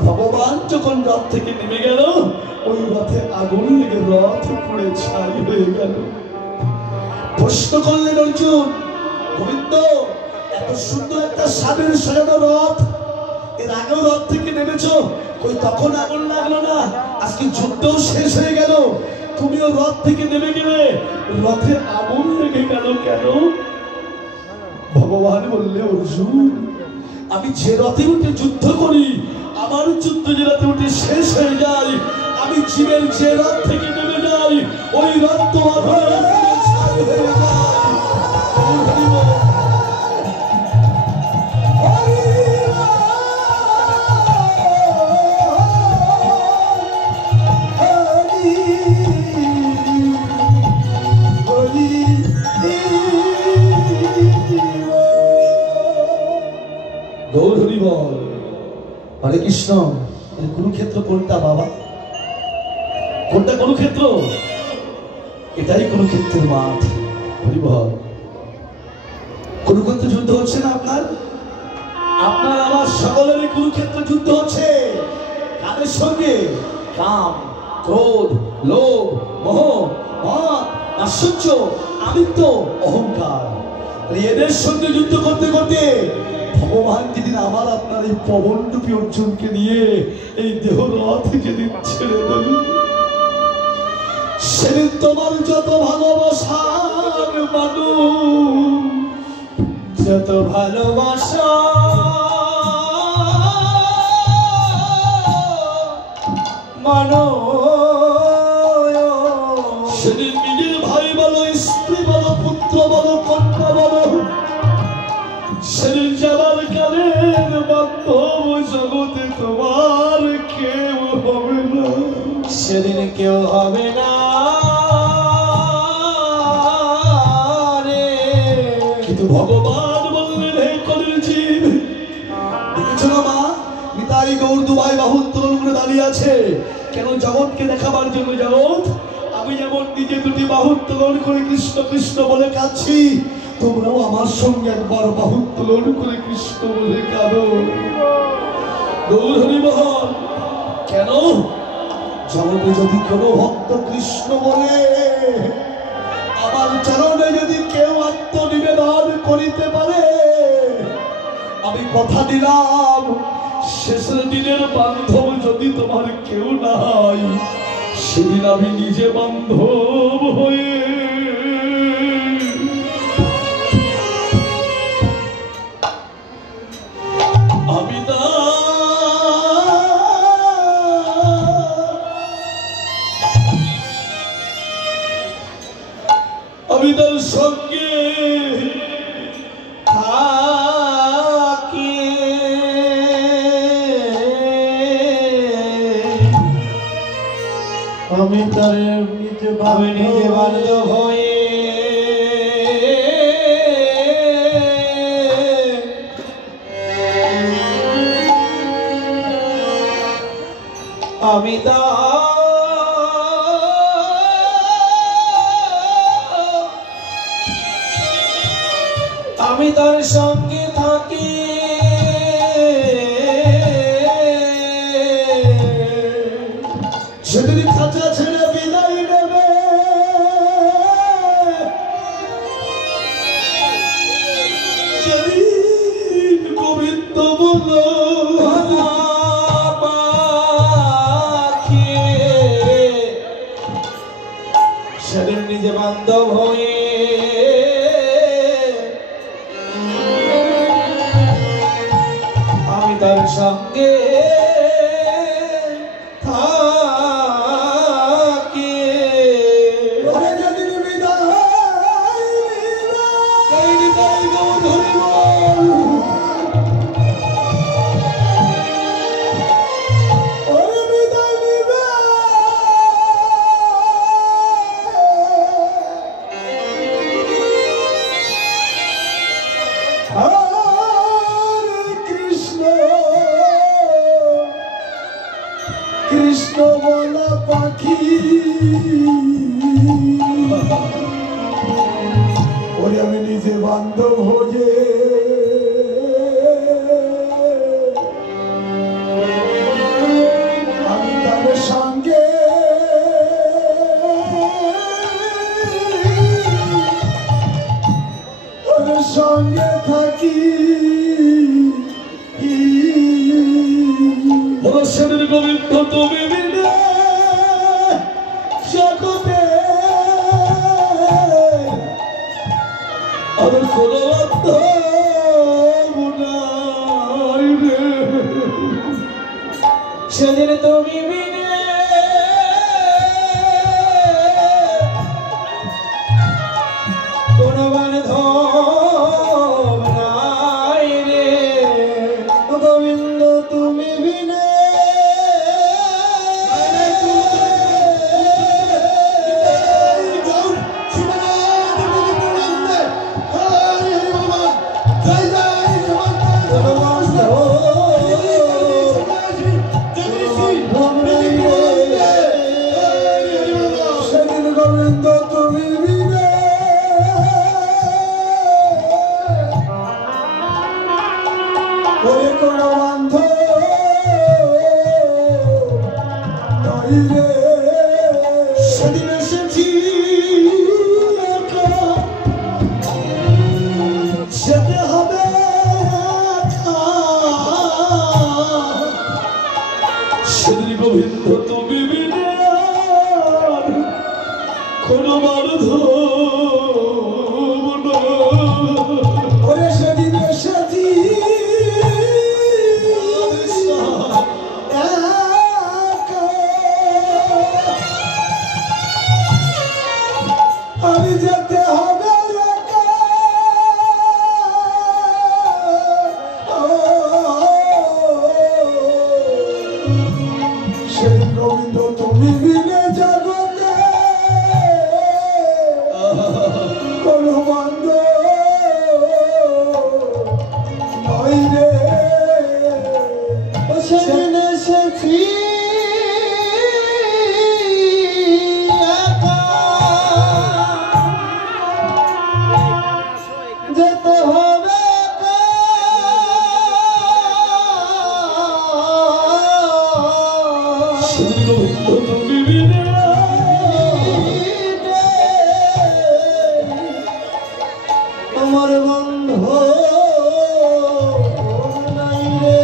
ভগবান যখন রথ থেকে নেমে গেল, ওই রথে আগুন লেগে রথ পুড়ে ছাই হয়ে গেল। প্রশ্ন করলেন অর্জুন, গোবিন্দ এত সুন্দর একটা সারের সাজানো রথ, এর আগেও রথ থেকে নেমেছ, কই তখন আগুন লাগলো না? আজকে যুদ্ধও শেষ হয়ে গেল, তুমিও রথ থেকে নেমে গেলে, রথে আগুন লেগে গেল কেন? ভগবান বললে, অর্জুন আমি যে রথে উঠে যুদ্ধ করি, আমার যুদ্ধ যে রথে উঠে শেষ হয়ে যায়, আমি জীবের যে রথ থেকে নেমে যাই, ওই রথ তো হয়ে যায়। হরে কৃষ্ণ। কুরুক্ষেত্র কোনটা বাবা? কোনটা কুরুক্ষেত্র? এটাই কুরুক্ষেত্রের মাঠ। হরিবল। কুরুক্ষেত্র যুদ্ধ হচ্ছে না আপনার? আপনার আমার সকলেরই কুরুক্ষেত্র যুদ্ধ হচ্ছে। কাদের সঙ্গে? কাম, ক্রোধ, লোভ, মোহ, মদ, আশ্চর্য, আমিত্ব, অহংকার। এদের সঙ্গে যুদ্ধ করতে করতে ভগবান যেদিন আমার আপনার এই পবনরূপী অর্জুনকে নিয়ে এই দেহ রথ যেদিন ছেড়ে দেবে, সেদিন তোমার যত ভালোবাসার মানুষ, যত ভালোবাসা মানো, সেদিন নিজের ভাই বলো, স্ত্রী বলো, পুত্র বলো, কন্যা বলো, সেদিন যাবার কালের বান্ধব জগতে তোমার কেউ হবে না। সেদিন কেউ হবে না রে। কিন্তু ভগবান বললেন, হে কলির জীব, দেখেছো না মা, নিতাই গৌর দুভাই বাহু উত্তোলন করে দাঁড়িয়ে আছে কেন? জগৎকে দেখাবার জন্য। জগৎ আমি যেমন নিজে দুটি বাহু উত্তোলন করে কৃষ্ণ কৃষ্ণ বলে কাঁদছি, তোমরাও আমার সঙ্গে একবার বাহু উত্তোলন করে কৃষ্ণ বলে কাঁদো। গৌর হরিবল। কেন? জগতে যদি কোনো ভক্ত কৃষ্ণ বলে, আমার চরণে যদি কেউ আত্মনিবেদন করিতে পারে, আমি কথা দিলাম শেষের দিনের বান্ধব যদি তোমার কেউ নাই, সেদিন আমি নিজে বান্ধব হয়ে আমি তার সঙ্গে থাকি, আমি তার নিজে বান্ধব হয়ে আমি আমি তার সঙ্গে থাকি। সেদিন খাঁচা ছেড়ে বিদায় নেবে বান্ধব হয়ে আমি তার সঙ্গে থাকি। ওরে যেদিন বিদায় নিবে, ওরে বিদায় নিবে, হরে কৃষ্ণ কৃষ্ণ বলা পাখি ওরে আমি নিজে বান্ধব হয়ে আমি তার সঙ্গে ওর সঙ্গে থাকি। সেদিন গোবিন্দ তুমি বিনে জগতে আর কোনো বান্ধব নাই রে। সেদিন তুমি বিনে কোনো বান্ধব নাই রে। গোবিন্দ তুমি বিনে সেদিন গোবিন্দ তুমি বিনে ওরে কোনো বান্ধব নাই রে। সেদিন এসেছি একা, যেতে হবে একা। সেদিন গোবিন্দ তুমি বিনে আর কোনো বান্ধব নাই। ওরে সেদিন এসেছি একা, আমি যেতে হবে একা। সেদিন গোবিন্দ তুমি বিনে জগতে কোনো বান্ধব নাই রে। সেদিন এসেছি একা, যেতে হবে একা। সেদিন গোবিন্দ তুমি বিনে আমার বন্ধু নাই রে।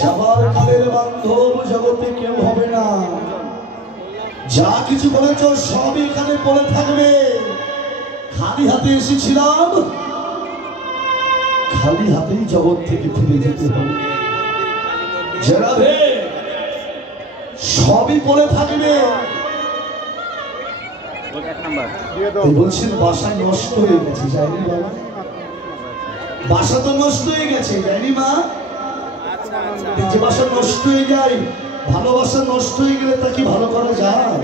সবার কালের বান্ধব জগতে কেউ হবে না। যা কিছু করেছ সবই এখানে পড়ে থাকবে। খালি হাতে এসেছিলাম, খালি হাতেই জগৎ থেকে ফিরে যেতে হবে। যারা রে সবই পড়ে থাকবে। এই বলছেন বাসা নষ্ট হয়ে গেছে, যায়নি বাবা? বাসা তো নষ্ট হয়ে গেছে, যায়নি মা? যে বাসা নষ্ট হয়ে যায়, ভালোবাসা নষ্ট হয়ে গেলে তা কি ভালো করা যায়?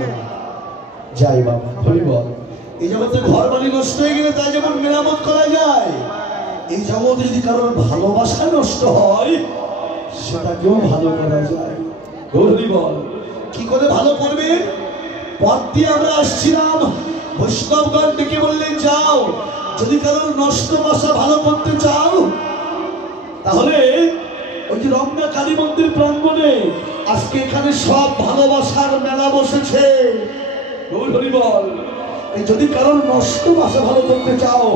যাই বাবা, হরি বল। এই জগতে ঘর বাড়ি নষ্ট হয়ে গেলে তাই যেমন মেরামত করা যায়, এই জগতে যদি কারোর ভালোবাসা নষ্ট হয় সেটাকেও ভালো করা যায়। হরি বল। কি করে ভালো করবে? পথ দিয়ে আমরা আসছিলাম, বৈষ্ণবগণ ডেকে বললেন যাও, যদি কারোর নষ্ট বাসা ভালো করতে চাও তাহলে ওই যে রমনা কালী মন্দির প্রাঙ্গণে আজকে এখানে সব ভালোবাসার মেলা বসেছে। হরি বল। এই যদি কারোর নষ্ট বাসা ভালো করতে চাও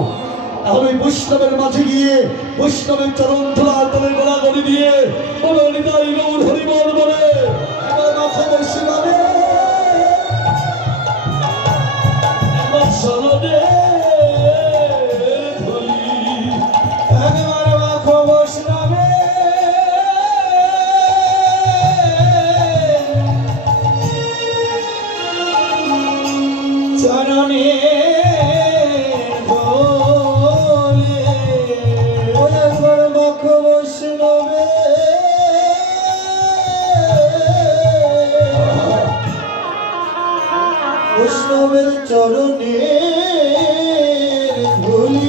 তাহলে ওই বৈষ্ণবের মাঝে গিয়ে বৈষ্ণবের চরণ ধোলার তলে গলাগলি দিয়ে বলো হৃদয় গৌর হরি বল বলে এবার মাথা বৈষ্ণবে একবার চরণের ধুলি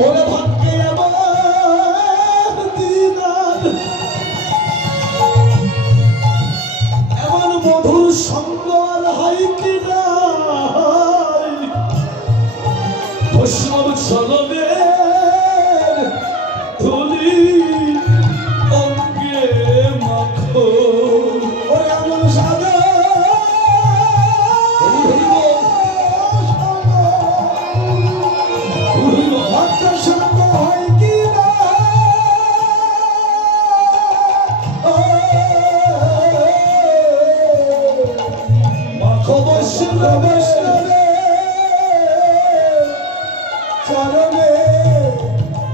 ওরে ভাগ্যে আমার দিনার এমন মধুর সঙ্গ আর হয় কি নাই বৈষ্ণব চরণের ধুলি অঙ্গে মাখো ওরে এমন সাদা ভক্তের সঙ্গ হয় কি না মাখো বৈষ্ণব চরণে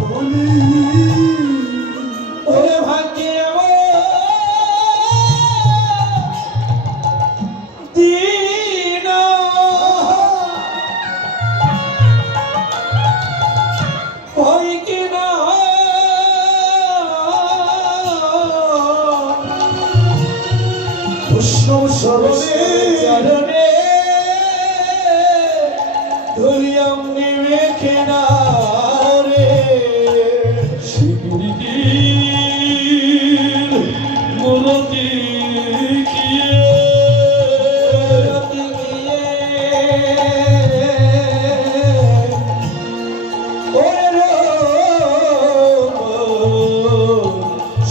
ধুলি ওরে ভাগ্যে দিন হয় কি না বৈষ্ণব চরণে চরণে ধুলি অঙ্গে মেখে না রে শিবরিগির মূরতি কিয়ে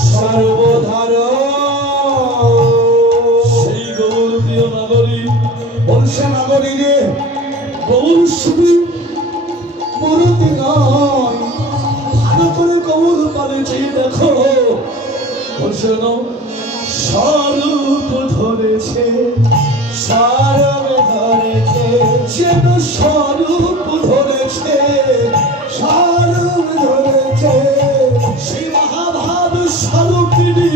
সর্বধার সেই গৌরবীয় নগরী বংশে নগরী রে গৌর শুধু মূরতি নয় ভালো করে গৌর পারে চেয়ে দেখো বলছে না স্বরূপ ধরেছে সারব ধরেছে যেন স্বরূপ ধরেছে স্বরূপ ধরেছে সেই মহাভাব স্বরূপিণী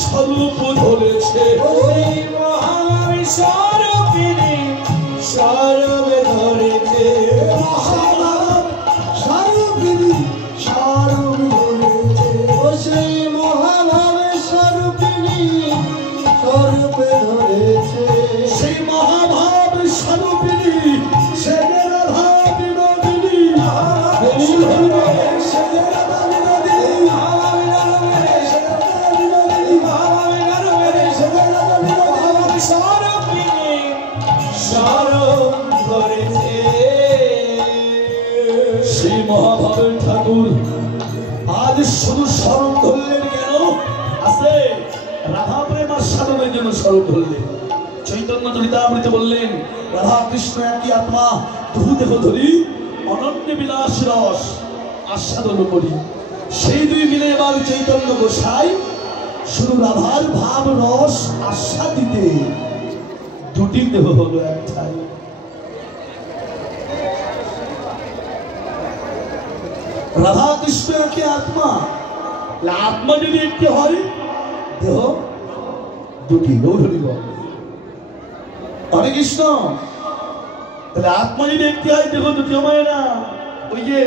স্বরূপ ধরেছে ওই মহাবিশ্বরূপিণী সারব ধরেছে মহাভাব স্বরূপিণী স্বরূপ ধরেছে ও সেই মহাভাবের স্বরূপিণী স্বরূপে ধরেছে সেই মহাভাব স্বরূপিণী সে রাধা বিনোদিনী গৌর হরিবে সে রাধা বিনোদিনী সে রাধা বিনোদিনী সে রাধা বিনোদিনী স্বরূপিণী স্বরূপ ধরেছে সেই মহাভাবের ঠাকুর আজ শুধু স্মরণ ধরলেন কেন আছে রাধা প্রেম আর সাধনের জন্য স্মরণ ধরলেন চৈতন্য চরিতামৃত বললেন রাধা কৃষ্ণ একই আত্মা দুহু দেহ ধরি অনন্য বিলাস রস আস্বাদন করি সেই দুই মিলে এবার চৈতন্য গোসাই শুধু রাধার ভাব রস আস্বাদ দিতে দুটি দেহ হলো একটাই রাধা কৃষ্ণ একই আত্মা আত্মা যদি একটি হয় দেহ দুটি গৌরী হরে কৃষ্ণ তাহলে আত্মা যদি একটি হয় দেহ দুটি হয় না ওই যে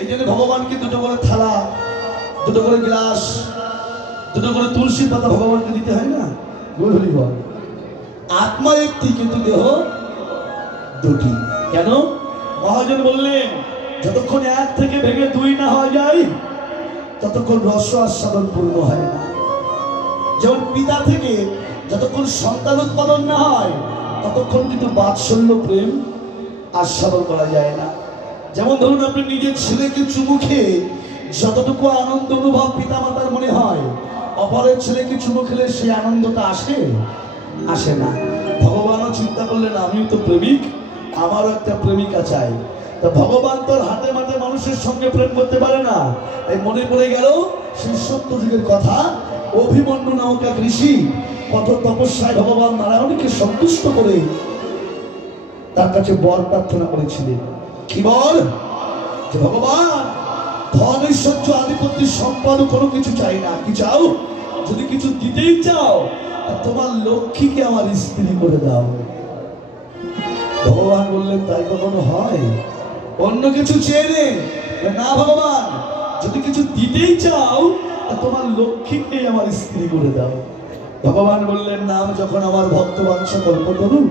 এই জন্য ভগবানকে দুটো করে থালা দুটো করে গ্লাস দুটো করে তুলসী পাতা ভগবানকে দিতে হয় না গৌরী বল আত্মা একটি কিন্তু দেহ দুটি কেন মহাজন বললেন যতক্ষণ এক থেকে ভেঙে দুই না হয়ে যায় ততক্ষণ রস আস্বাদন পূর্ণ হয় না যেমন পিতা থেকে যতক্ষণ সন্তান উৎপাদন না হয় ততক্ষণ কিন্তু বাৎসল্য প্রেম আস্বাদন করা যায় না যেমন ধরুন আপনি নিজের ছেলেকে চুমু খেয়ে যতটুকু আনন্দ অনুভব পিতা মাতার মনে হয় অপরের ছেলেকে চুমু খেলে সেই আনন্দটা আসে না ভগবানও চিন্তা করলেন আমিও তো প্রেমিক আমারও একটা প্রেমিকা চাই তা ভগবান তোর হাতে মাঠে মানুষের সঙ্গে প্রেম করতে পারে না তাই মনে পড়ে গেল সেই সত্য যুগের কথা অভিমন্যু নামক এক ঋষি কত তপস্যায় ভগবান নারায়ণকে সন্তুষ্ট করে তার কাছে বর প্রার্থনা করেছিলেন কি বল যে ভগবান ধন ঐশ্বর্য আধিপত্য সম্পদ কোনো কিছু চাই না কি চাও যদি কিছু দিতেই চাও তোমার লক্ষ্মীকে আমার স্ত্রী করে দাও ভগবান বললেন তাই কখনো হয় অন্য কিছু চেয়ে নে না ভগবান যদি কিছু দিতেই চাও তোমার লক্ষ্মীকে আমার স্ত্রী করে দাও ভগবান বললেন, নাম যখন আমার ভক্ত বাঞ্ছা কল্প করুন,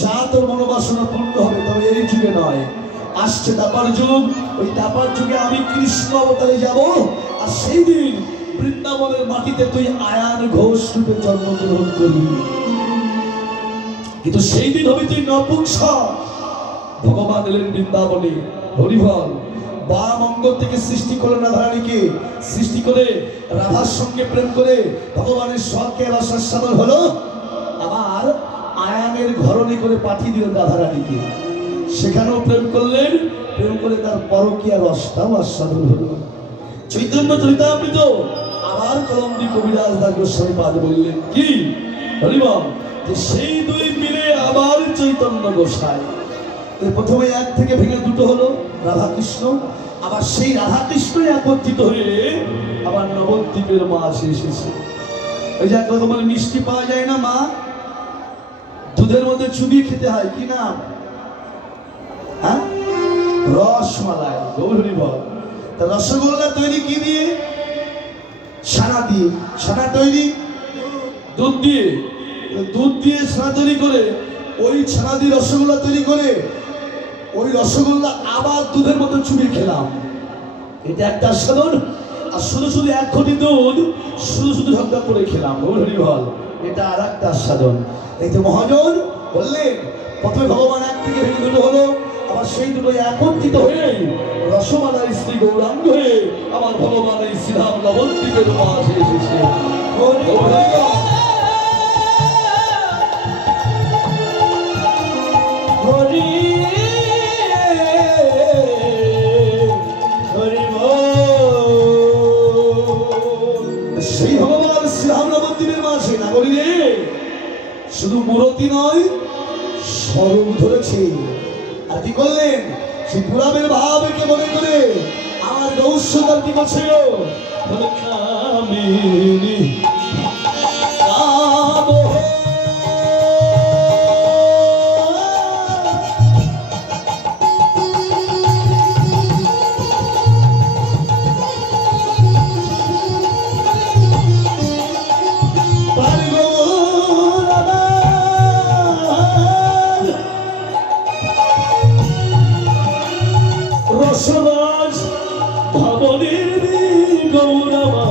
যা তোর মনোবাসনা পূর্ণ হবে, তবে এই যুগে নয়, আসছে দাপার যুগ। ওই দাপার যুগে আমি কৃষ্ণ অবতারে যাব, আর সেই দিন বৃন্দাবনের মাটিতে তুই আয়ান ঘোষ রূপে জন্মগ্রহণ করবি। কিন্তু সেই দিন হবে তুই নপুংসক। ভগবান এলেন বৃন্দাবনে, হরিবল। বাম অঙ্গ থেকে সৃষ্টি করলেন রাধারানীকে, সৃষ্টি করে রাধার সঙ্গে প্রেম করে ভগবানের স্বকে রসাস্বাদন হলো। আবার আয়ানের ঘরণে করে পাঠিয়ে দিলেন রাধারানীকে, সেখানেও প্রেম করলেন, প্রেম করে তার পরকীয়া রসটাও আস্বাদন হলো। চৈতন্য চরিতামৃত আবার কলন্দি কবিরাজ দাস গোস্বামী পাদ বললেন কি হরিবল, যে সেই দুই মিলে আবার চৈতন্য গোসাই। প্রথমে এক থেকে ভেঙে দুটো হলো রাধাকৃষ্ণ, আবার সেই রাধাকৃষ্ণ একত্রিত হয়ে আবার নবদ্বীপের মাঝে এসেছে। ওই যে এক রকমের মিষ্টি পাওয়া যায় না মা, দুধের মধ্যে চুবিয়ে খেতে হয়, কি নাম? হ্যাঁ, রসমালাই। গৌরী বল। তা রসগোল্লা তৈরি কি দিয়ে? ছানা দিয়ে। ছানা তৈরি দুধ দিয়ে। দুধ দিয়ে ছানা তৈরি করে, ওই ছানা দিয়ে রসগোল্লা তৈরি করে, ওই রসগোল্লা আবার দুধের মধ্যে চুবিয়ে খেলাম, এটা একটা আস্বাদন। আর শুধু শুধু এক ঘটি দুধ শুধু শুধু ঝগড়া করে খেলাম, হরি বল, এটা আর একটা আস্বাদন। এই তো মহাজন বললেন, প্রথমে ভগবান এক থেকে ভেঙে দুটো হলো, আবার সেই দুটো একত্রিত হয়ে রসমালাই শ্রী গৌরাঙ্গ হয়ে আমার ভগবান এই শ্রীরাম নবদ্বীপের মাঝে এসেছে। সেই ভগবান শ্রীরাম নবদ্বীপের মাঝে নাগরী রে শুধু মূরতি নয়, স্বরূপ ধরেছে। আর কি করলেন? সেই পুরাবের ভাবকে মনে করে আমার গৌস্যতার কি করছিল? বলে কামিনী রসরাজ ভবনের গৌরবা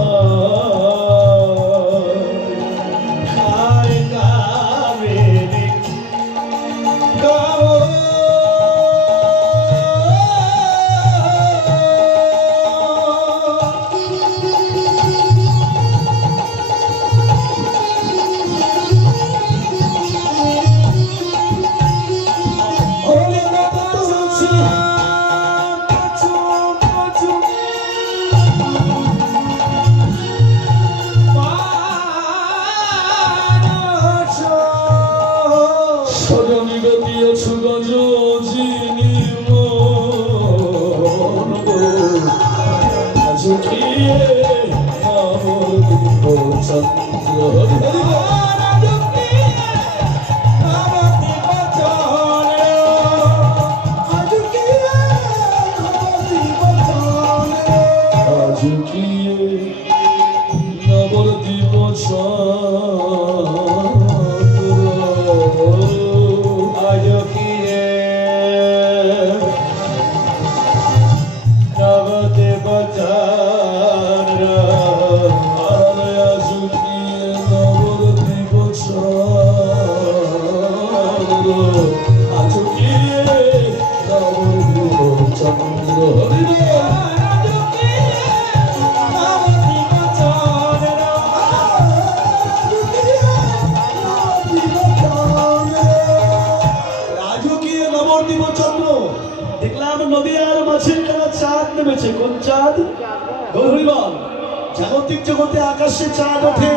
জাগতিক জগতে আকাশে চাঁদ ওঠে,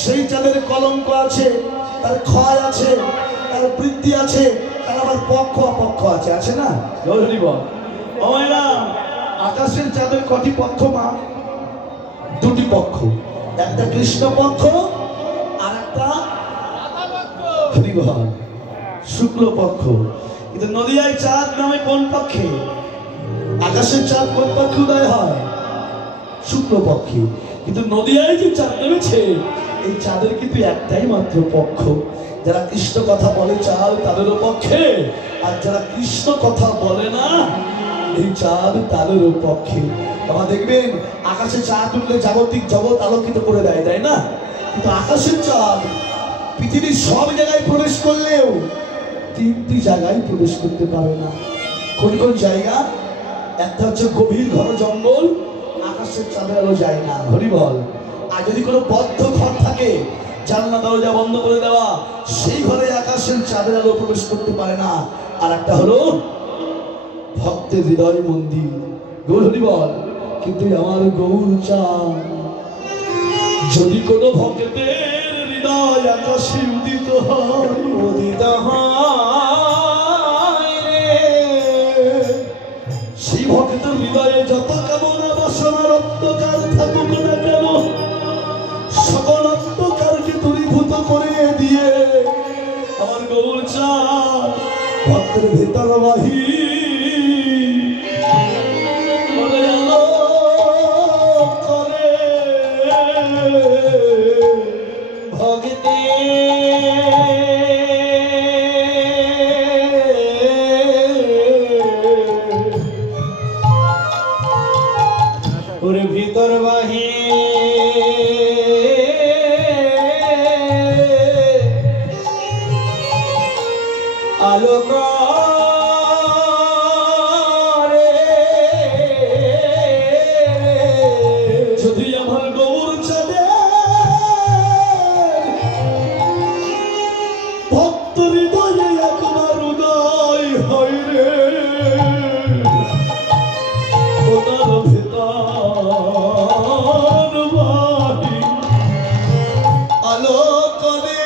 সেই চাঁদের কলঙ্ক আছে, তার ক্ষয় আছে, তার বৃদ্ধি আছে, তার আবার পক্ষ অপক্ষ আছে, আছে না? আকাশের চাঁদের কটি পক্ষ মা? দুটি পক্ষ, একটা কৃষ্ণ পক্ষ আর একটা শুক্ল পক্ষ। কিন্তু নদিয়ায় চাঁদ নামে কোন পক্ষে? আকাশের চাঁদ কোন পক্ষে উদয় হয়? শুক্ল পক্ষে। কিন্তু নদিয়ায় যে চাঁদ নেমেছে, এই চাঁদের কিন্তু একটাই মাত্র পক্ষ, যারা কৃষ্ণ কথা বলে চাঁদ তাদেরও পক্ষে, আর যারা কৃষ্ণ কথা বলে না এই চাঁদ তাদেরও পক্ষে। বাবা দেখবেন আকাশে চাঁদ উঠলে জাগতিক জগৎ আলোকিত করে দেয়, তাই না? কিন্তু আকাশের চাঁদ পৃথিবীর সব জায়গায় প্রবেশ করলেও 3টি জায়গায় প্রবেশ করতে পারে না। কোন কোন জায়গা? একটা হচ্ছে গভীর ঘন জঙ্গল, আকাশের চাঁদের আলো যায় না, হরি বল। আর যদি কোনো বদ্ধ ঘর থাকে, জানলা দরজা বন্ধ করে দেওয়া, সেই ঘরে আকাশের চাঁদের আলো প্রবেশ করতে পারে না। আর একটা হলো ভক্তের হৃদয় মন্দির, গৌর হরি বল। কিন্তু আমার গৌর চাঁদ, যদি কোনো ভক্তের হৃদয় আকাশে উদিত হয়, উদিত হয় রে, সেই ভক্তের হৃদয়ে যত কামনা বাসনা রক্তকার থাকুক না কেন, সকল অন্ধকারকে দূরীভূত করে দিয়ে আমার গৌর চাঁদ ভক্তের ভেতর বাহি করে আলো করে ভক্তে। ওরে ভিতর বাহি আলোক যদি আমার গৌর চাঁদের ভক্ত হৃদয়ে একবার উদয় হয় রে, ওটার ভেতর বাহি আলো করে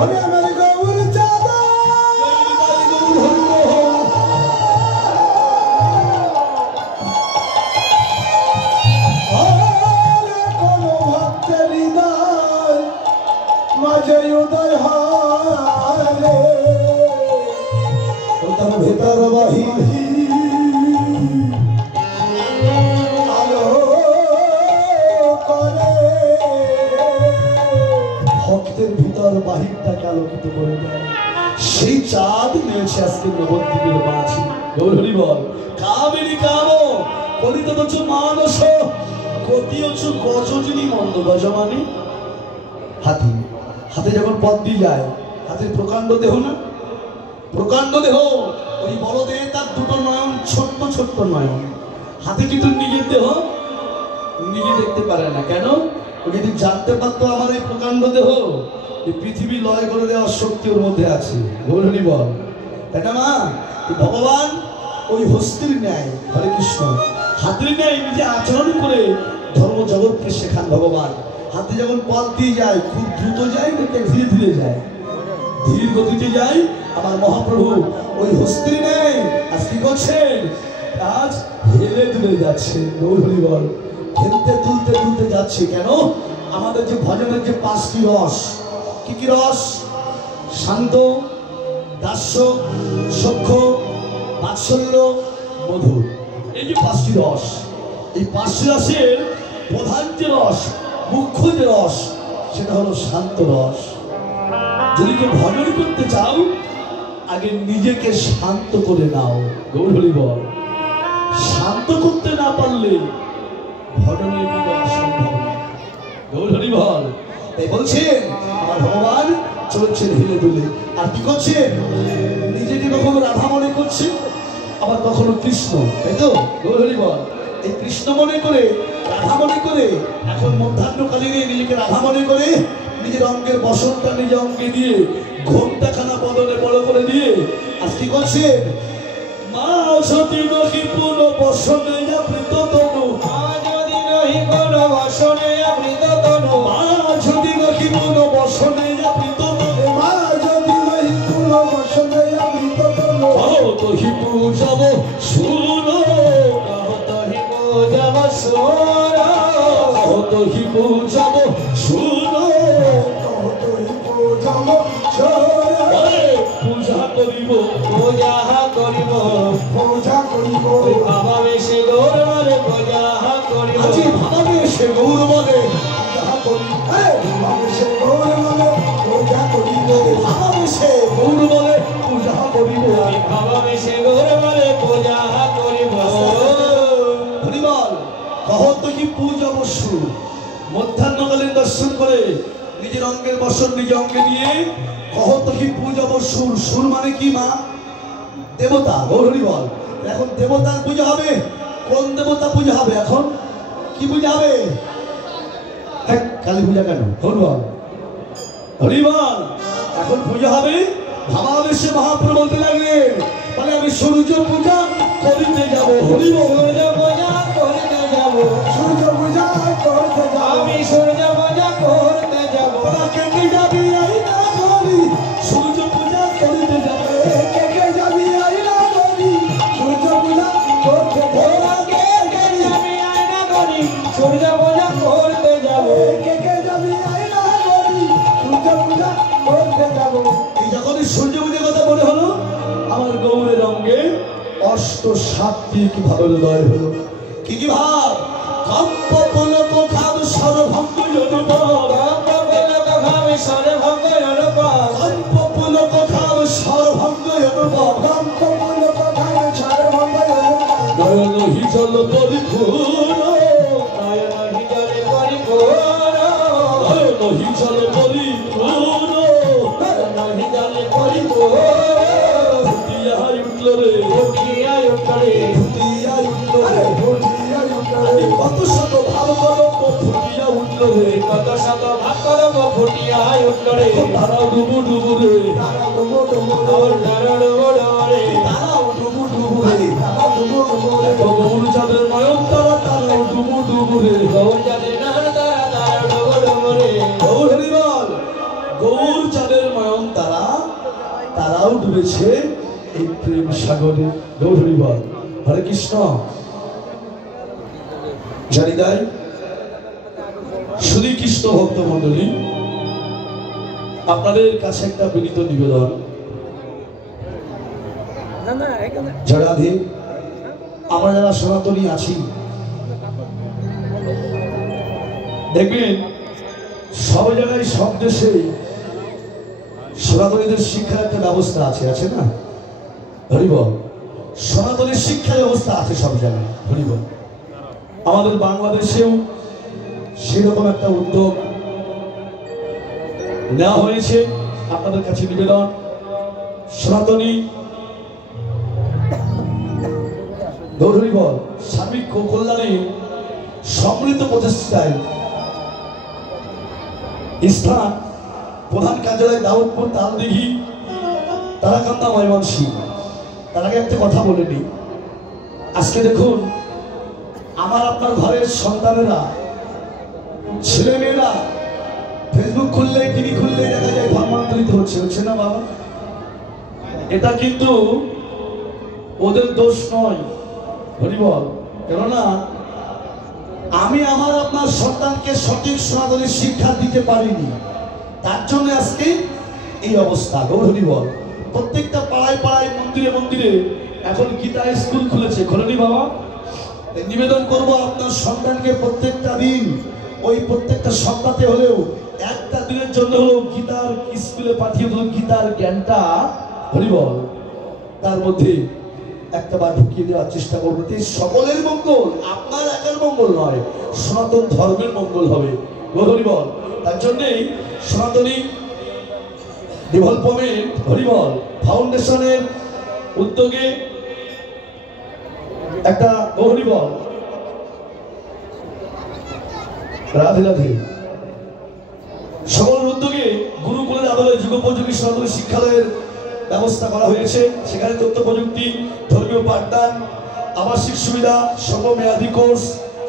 আমার গৌর মাঝে উদয় হারে ওটার ভেতর বাহি আলো করে ভক্তের ভিতর বাহিরটাকে আলোকিত করে দেয়। সেই চাঁদ নিয়েছে আজকে নবদ্বীপের মাঝি, গৌর হরি বল। কাবেরী কামো কলিত মানস গতি হচ্ছে গজনী মন্দ, গজ মানে হাতি। হাতে যখন পথ দিয়ে যায়, হাতের প্রকাণ্ড দেহ না, প্রকাণ্ড দেহ, ওই বড় দেহে তার দুটো নয়ন, ছোট্ট ছোট্ট নয়ন। হাতে কিন্তু নিজের দেহ নিজে দেখতে পারে না, কেন? ও যদি জানতে পারতো আমার এই প্রকাণ্ড দেহ, এই পৃথিবী লয় করে দেওয়ার শক্তি ওর মধ্যে আছে, গৌর হরি বল। তাই না মা? ভগবান ওই হস্তির ন্যায়, হরে কৃষ্ণ, হাতের ন্যায় নিজে আচরণ করে ধর্ম জগৎকে শেখান ভগবান। হাতে যখন পথ দিয়ে যায়, খুব দ্রুত যায় নাকি ধীরে ধীরে যায়? ধীর গতিতে যায়। আমার মহাপ্রভু ওই হস্তির নেই, আজ কি করছেন? আজ হেলে দুলে যাচ্ছে, গৌর হরি বল। খেলতে তুলতে তুলতে যাচ্ছে, কেন? আমাদের যে ভজনের যে 5টি রস, কি কি রস? শান্ত, দাস্য, সখ্য, বাৎসল্য, মধুর, এই যে 5টি রস, এই 5টি রসের প্রধান যে রস, মুখ্য যে রস, সেটা হলো শান্ত রস। যদি কেউ ভজন করতে চাও, আগে নিজেকে শান্ত করে নাও, গৌর হরি বল। শান্ত করতে না পারলে ভজনের কিন্তু অসম্ভব, গৌর হরি বল। তাই বলছেন আমার ভগবান চলছেন হেলে দুলে, আর কি করছেন? নিজেকে কখনো রাধা মনে করছে, আবার কখনো কৃষ্ণ, তাই তো, গৌর হরি বল। এই কৃষ্ণ মনে করে, রাধা মনে করে, এখন মধ্যাহ্নকালীনে নিজেকে রাধা মনে করে, নিজের অঙ্গের বসনটা নিজে অঙ্গে দিয়ে, ঘোমটা খানা বদলে বড় করে দিয়ে আজ কি করছেন? মা যদি নহি পুন বসনে আবৃত তনু, মা যদি নহি পুন বসনে আবৃত তনু, মা যদি নহি পুন বসনে আবৃত তনু, মা যদি নহি পুন বসনে আবৃত তনু, কহতহি পূজাব শুনো, কহতহি পূজাব শুনো, কহতহি পূজাব শুনো, কহতহি পূজাব শুনো, পূজা করিব, পূজা করিব, পূজা করিব, বাবা বেশি গৌরবারে পূজা করিব, আজি ভাবে সে গৌর বলে যাহা করি ভাবে সে গৌর বলে পূজা করিব ভাবে সে গৌর বলে পূজা করিব ভাবে সে গৌর বলে পূজা করিব হরিবল কহত কি পূজা বসু মধ্যাহ্নকালীন দর্শন করে নিজের অঙ্গের বসন নিজে অঙ্গে নিয়ে কহত কি পূজা বসুর সুর মানে কি মা দেবতা গৌরী বল এখন দেবতার পূজা হবে কোন দেবতা পূজা হবে এখন কি পূজা হবে কালী পূজা কেন হরিবল হরিবল এখন পূজা হবে ভাবা হবে সে মহাপ্রভু বলতে লাগলেন মানে আমি সূর্য পূজা করিতে যাব হরিবল সূর্য পূজা করতে যাব সূর্য পূজা করতে যাব আমি সূর্য পূজা করতে যাব কে কে যাবি আই না করি সূর্য পূজা করিতে যাবে কে কে যাবি আই না করি সূর্য পূজা করতে যাব কে কে যাবি আই না করি সূর্য পূজা করতে যাব কে কে যাবি আই না করি সূর্য পূজা করতে যাব এই যখনই সূর্য পূজার কথা মনে হলো আমার গৌরের অঙ্গে অষ্ট সাত্বিক ভাবে উদয় হলো কি কি ভাব কম্প পলক খাদ সর্বভঙ্গ অনুভব সর্বভঙ্গ অনুভব কম্প পলক খাদ সর্বভঙ্গ অনুভব কম্প পলক খাদ সর্বভঙ্গ অনুভব নয়ন হিজল পরিপূর্ণ নয়ন হিজলে পরিপূর্ণ নয়ন হিজল পরিপূর্ণ নয়ন হিজলে পরিপূর্ণ ফুটিয়া উঠল রে ফুটিয়া উঠলে ফুটিয়া উঠল রে ফুটিয়া উঠলে কত শত ভাব কলম ফুটিয়া উঠল রে কত শত ভাব কলম ফুটিয়া উঠলে তারাও ডুবু ডুবু রে তারা ডুবু ডুবু তারা ডুবু ডুবু রে তারাও ডুবু ডুবু রে তারা ডুবু ডুবু রে গৌর চাঁদের নয়ন তারা তারাও ডুবু ডুবু রে গৌর যাদের নাম তারা তারা ডুবু ডুবু রে গৌর হরিবল গৌর চাঁদের নয়ন তারা তারাও ডুবেছে এই প্রেম সাগরে গৌর হরিবল হরে কৃষ্ণ জানি তাই শুধু কৃষ্ণ ভক্ত মন্ডলী আপনাদের কাছে একটা বিনীত নিবেদন যারা আমরা যারা সনাতনী আছি দেখবেন সব জায়গায় সব দেশেই সনাতনীদের শিক্ষার একটা ব্যবস্থা আছে আছে না হরিবল সনাতনীর শিক্ষা ব্যবস্থা আছে সব জায়গায় হরিবল আমাদের বাংলাদেশেও সেরকম একটা উদ্যোগ নেওয়া হয়েছে আপনাদের কাছে নিবেদন সনাতনী গৌরহরিবল সার্বিক কল্যাণে সমৃদ্ধ প্রচেষ্টায় স্থান প্রধান কার্যালয় দাউদপুর তালদিঘি তারাকান্দা ময়মনসিংহ। তার আগে একটা কথা বলে নিই, আজকে দেখুন আমার আপনার ঘরের সন্তানেরা ছেলেমেয়েরা ফেসবুক খুললে টিভি খুললে দেখা যায় ধর্মান্তরিত হচ্ছে না বাবা? এটা কিন্তু ওদের দোষ নয় হরিবল, কেননা আমি আমার আপনার সন্তানকে সঠিক সনাতনী শিক্ষা দিতে পারিনি, তার জন্য আজকে এই অবস্থা। হরিবল প্রত্যেকটা পাড়ায় পাড়ায় মন্দিরে মন্দিরে এখন গীতা স্কুল খুলেছে, খোলেনি বাবা? নিবেদন করব আপনার সন্তানকে প্রত্যেকটা দিন ওই প্রত্যেকটা সপ্তাহে হলেও একটা দিনের জন্য হলেও গীতার স্কুলে পাঠিয়ে দিল, গীতার জ্ঞানটা হরিবল তার মধ্যে একটা বার ঢুকিয়ে দেওয়ার চেষ্টা করবো। সকলের মঙ্গল, আপনার একার মঙ্গল নয়, সনাতন ধর্মের মঙ্গল হবে হরিবল। তার জন্যই সনাতনী ডেভেলপমেন্ট হরিবল ফাউন্ডেশনের উদ্যোগে একটা হরিবল রাধে রাধে সকলের উদ্যোগে গুরুকুলের আদলে যুগোপযোগী সনাতনী শিক্ষালয়ের ব্যবস্থা করা হয়েছে। সেখানে তথ্য প্রযুক্তি, ধর্মীয় পাঠদান, আবাসিক সুবিধা, সর্বমেয়াদী কোর্স,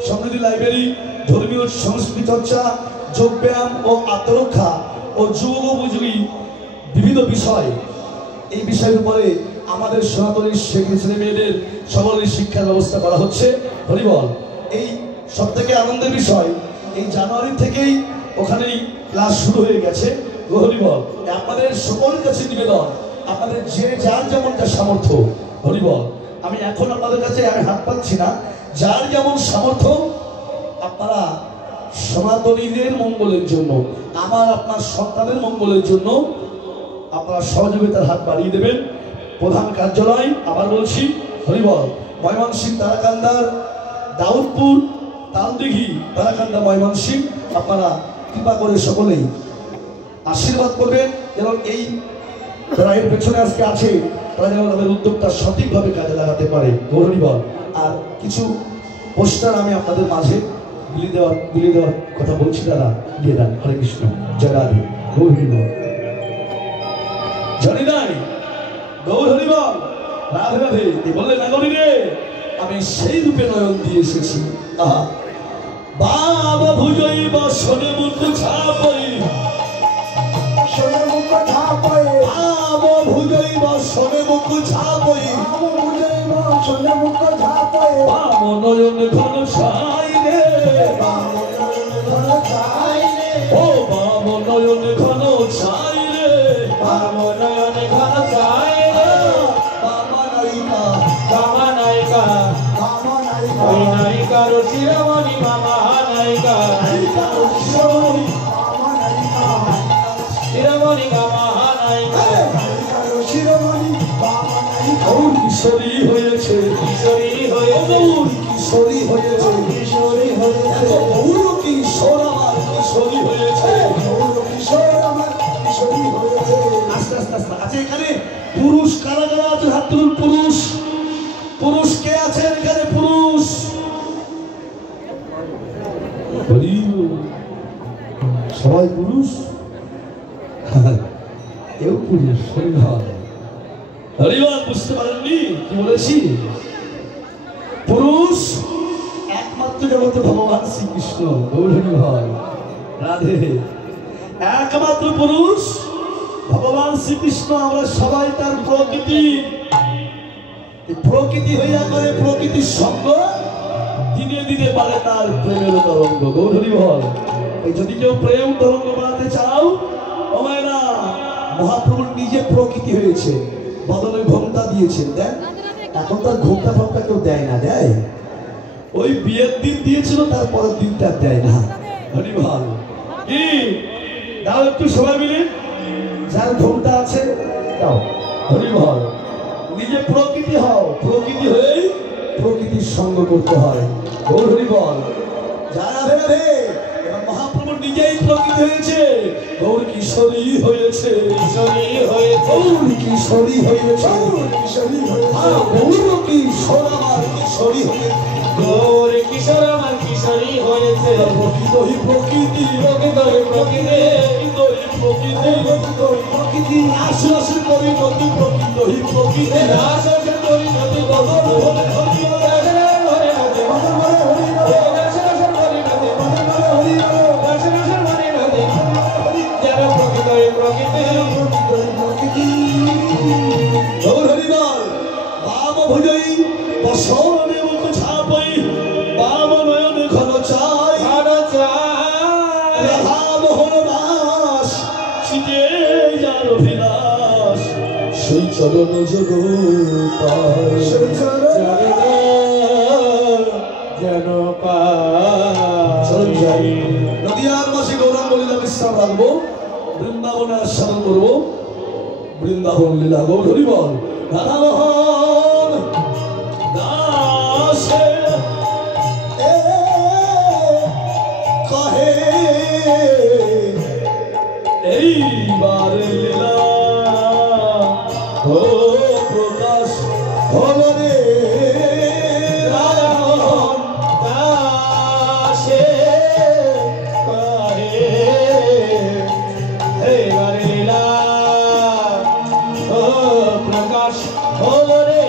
সমৃদ্ধি লাইব্রেরি, ধর্মীয় সংস্কৃতি চর্চা, যোগব্যায়াম ও আত্মরক্ষা ও যুগোপযোগী বিভিন্ন বিষয়, এই বিষয়ের উপরে আমাদের সনাতনী ছেলে মেয়েদের সকলের শিক্ষার ব্যবস্থা করা হচ্ছে হরিবল। এই সব থেকে আনন্দের বিষয়, এই জানুয়ারি থেকেই ওখানেই ক্লাস শুরু হয়ে গেছে হরিবল। আপনাদের সকলের কাছে নিবেদন, আপনাদের যে যার যেমন যা সামর্থ্য হরিবল, আমি এখন আপনাদের কাছে আমি হাত পাচ্ছি না, যার যেমন সামর্থ্য আপনারা সনাতনীদের মঙ্গলের জন্য, আমার আপনার সন্তানের মঙ্গলের জন্য আপনারা সহযোগিতার হাত বাড়িয়ে দেবেন। প্রধান কার্যালয় আবার বলছি হরিবল, ময়মনসিংহ তারাকান্দার দাউদপুর তালদিঘি তারাকান্দা ময়মনসিংহ। আপনারা কৃপা করে সকলেই আশীর্বাদ করবেন যেন এই যারা এর পেছনে আজকে আছে তারা যেন তাদের উদ্যোগটা সঠিকভাবে কাজে লাগাতে পারে। হরিবল। আর কিছু পোস্টার আমি আপনাদের মাঝে বিলিয়ে দেওয়ার কথা বলছি, দাদা দিয়ে দেন। হরে কৃষ্ণ, জয় রাধে, গৌর হরিবল। জানি নাই গৌর হরিবল, রাধে রাধে। বললে নাগরী রে, আমি সেই রূপে নয়ন দিয়ে এসেছি। আহা, বাবা ভুজই বা শোনে মুখ ছাপই, শোনে মুখ ছাপই, বাবা ভুজই বা শোনে মুখ ছাপই, শোনে মুখ ছাপই, বাম নয়ন ঘন ছাই রে, ও বাম নয়ন ঘন ছাই রে, বাম নয়ন ঘন ছাই রে, বাবা নায়িকা, বাবা নায়িকা, বাবা নায়িকা, ওই নায়িকার শিরোমণি বাবা নায়িকা, শিরোমণি বাবা নায়িকা, শিরোমণি বাবা নায়িকা, গৌর কিশোরী হয়েছে, কিশোরী হয়েছে, গৌর কিশোরী হয়েছে, কিশোরী হয়েছে, গৌর কিশোর আমার কিশোরী হয়েছে, গৌর কিশোর আমার কিশোরী হয়েছে। আস্তে আস্তে আস্তে আছে এখানে পুরুষ কারা কারা আছে? হাত তুলুন। পুরুষ, পুরুষ কে আছে এখানে? পুরুষ সবাই পুরুষ, কেউ পুরুষ। হরিবল, হরিবল। বুঝতে পারেননি কি বলেছি? পুরুষ একমাত্র জগতে ভগবান শ্রীকৃষ্ণ। গৌর হরিবল, রাধে। একমাত্র পুরুষ ভগবান শ্রীকৃষ্ণ। আমরা সবাই তার প্রকৃতি, প্রকৃতি হইয়া করে প্রকৃতির সঙ্গ দিনে দিনে বাড়ে তার প্রেমের তরঙ্গ। গৌর হরিবল। এই যদি কেউ প্রেম তরঙ্গ বাড়াতে চাও, ও মায়েরা, মহাপ্রভুর নিজে প্রকৃতি হয়েছে, বদলে ঘোমটা দিয়েছেন। দেন এখন তার ঘোমটা ফোমটা কেউ দেয় না, দেয় ওই বিয়ের দিন দিয়েছিল, তারপরের দিনটা দেয় না। হরিবল। কি দাও একটু সবাই মিলে, যার ঘোমটা আছে দাও। হরিবল। নিজে প্রকৃতি হও, প্রকৃতি হয়েই প্রকৃতির সঙ্গ করতে হয়। গৌর হরিবল। যারা ভেবে এবার মহাপ্রভু নিজেই প্রকৃতি হয়েছে, গৌর কিশোরী হয়েছে, কিশোরী হয়েছে, গৌর কিশোরী হয়েছে, কিশোরী হয়েছে, গৌর কিশোর আমার কিশোরী হয়েছে, গৌর কিশোর আমার কিশোরী হয়েছে। প্রকৃত হি প্রকৃতি, প্রকৃত প্রকৃতি, প্রকৃতি আসু আসু করি নদী, প্রকৃত হি প্রকৃতি আশাসন করি নদী বদল হলে হরি দর্শন হরে নদী বদল হরে হরি দর্শন করি নদী বদল হরে হরি দর্শন হরে নদী যারা প্রকৃত প্রকৃতি, প্রকৃতি। গৌর হরিবল। বাম ভুজই বসনে মুখ ছাপই, বাম নয়ন ঘন চাই, রাধা মোহন দাস ছিটে যার অভিলাষ, সেই চরণ যোগ পায়, যেন চলুন যাই। নদিয়ার মাসে গৌরাঙ্গ লীলা বিশ্রাম রাখবো, বৃন্দাবনে আস্বাদন করবো বৃন্দাবন লীলা। গৌর হরিবল। রাধা মোহন দাসে কহে এইবার লীলা ও প্রকাশ হল রে, রাধা মোহন দাসে কহে এইবার লীলা ও প্রকাশ হল রে,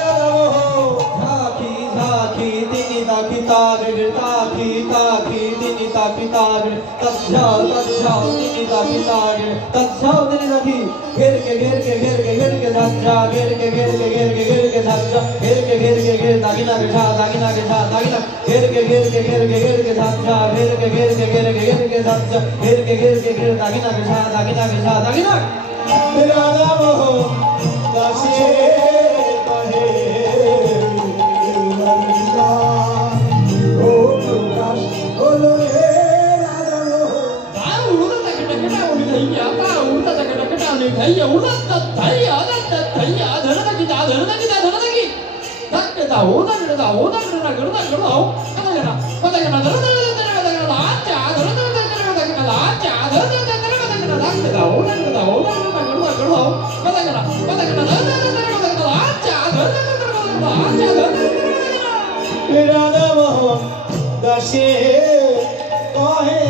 রাধা মোহন। ঝাঁকি ঝাঁকি তিনি তাকি তাগের, তাকি তাকি তিনি তাকি তাগের, তৎঝাও তৎঝাও তিনি তাকি তাগের, তৎঝাও তিনি তাকি ঘের কে ঘের কে ঘের কে ঘের কে ঝাঁঝা, ঘের কে ঘের কে ঘের কে ঘের কে ঝাঁঝা, ঘের কে ঘের কে ঘের দাগিনা কে ঝা, দাগিনা কে ঝা, দাগিনা ঘের কে ঘের কে ঘের কে ঘের কে ঝাঁঝা, ঘের কে ঘের কে ঘের কে ঘের কে ঝাঁঝা, ঘের কে ঘের কে ঘের দাগিনা কে ঝা, দাগিনা কে ঝা, দাগিনা। রাধা মোহন দাসে কহে ও প্রকাশ রাধা মোহন দাসে কহে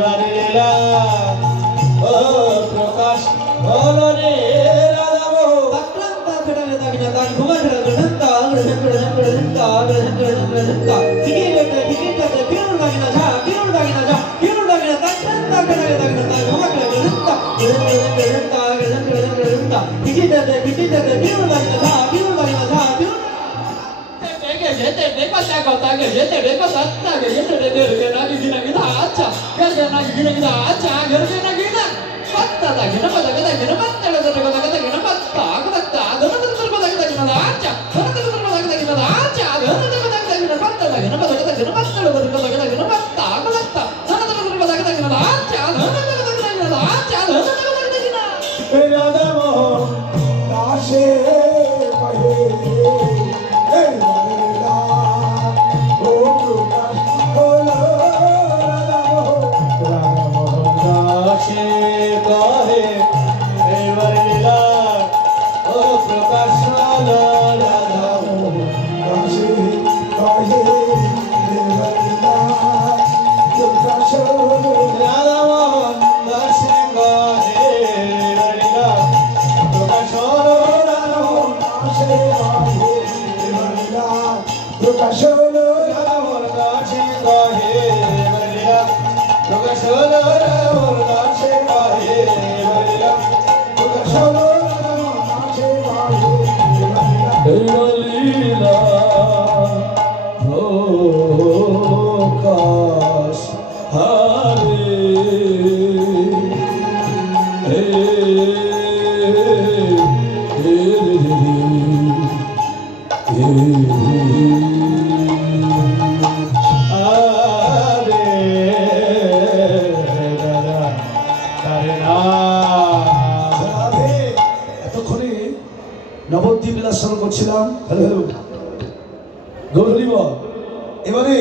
বারেলা ও প্রকাশ হলো রে রাধা মোহন আক্রান্তা ফেরালে দাগিনা দাগ ঘুমা ফেরালে ঝন্তা ঝন্তা ঝন্তা টিকিট কিরণ দাগিনা ঝা কিরণ দাগিনা আক্রান্তা ফেরালে দাগিনা দাগ ঘুমা ফেরালে ঝন্তা ঝন্তা টিকিট কিরণ দাগিনা ঝা কিরণ দাগিনা ঝা কিরণ রাধা মোহন দাসে কহে নবদ্বীপ বিলাসন করছিলাম। এবারে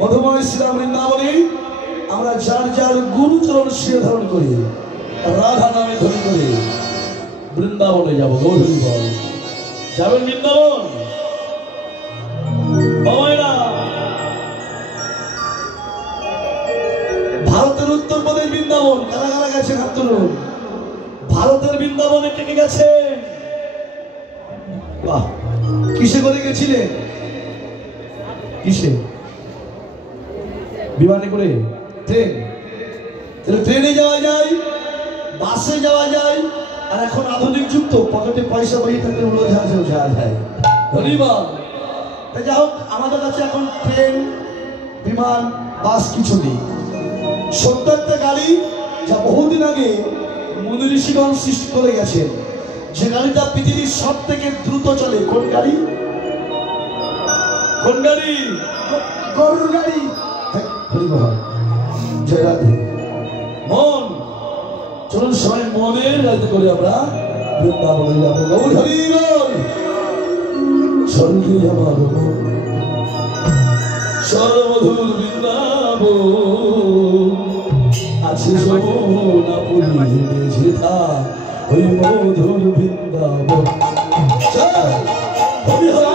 মধুময় শ্রীরাম বৃন্দাবনে আমরা যার যার গুরুচরণ শিরে ধারণ করি, রাধা নামে ধরি করে বৃন্দাবনে যাব। গৌরী বল যাবেন বৃন্দাবন? ভারতের উত্তরপ্রদেশ বৃন্দাবন কারা কারা গেছেন হাত তুলুন। ভারতের বৃন্দাবনে কে কে গেছেন? বাহ, কিসে করে গেছিলেন? কিসে? বিমানে করে? ট্রেন? ট্রেনে যাওয়া যায়, বাসে যাওয়া যায়, আর এখন আধুনিক যুগ তো পকেটে পয়সা বই থাকলে উড়োজাহাজেও যাওয়া যায়। ধন্যবাদ। যাই হোক, আমাদের কাছে এখন ট্রেন, বিমান, বাস কিছু নেই। ছোট্ট একটা গাড়ি যা বহুদিন আগে মুনি ঋষিগণ সৃষ্টি করে গেছেন, যে গাড়িটা পৃথিবীর সব থেকে দ্রুত চলে। কোন গাড়ি? কোন গাড়ি? গরুর গাড়ি। জয় রাধে। মন, চলুন সবাই মনের রাতে করে আমরা বৃন্দাবনে যাবো। গৌর হরি বল। চলবে আমার মন সর্বমধুর বৃন্দাবন, আছে যমুনা পুরী যেথা ওই মধুর বৃন্দাবন। হরি হরি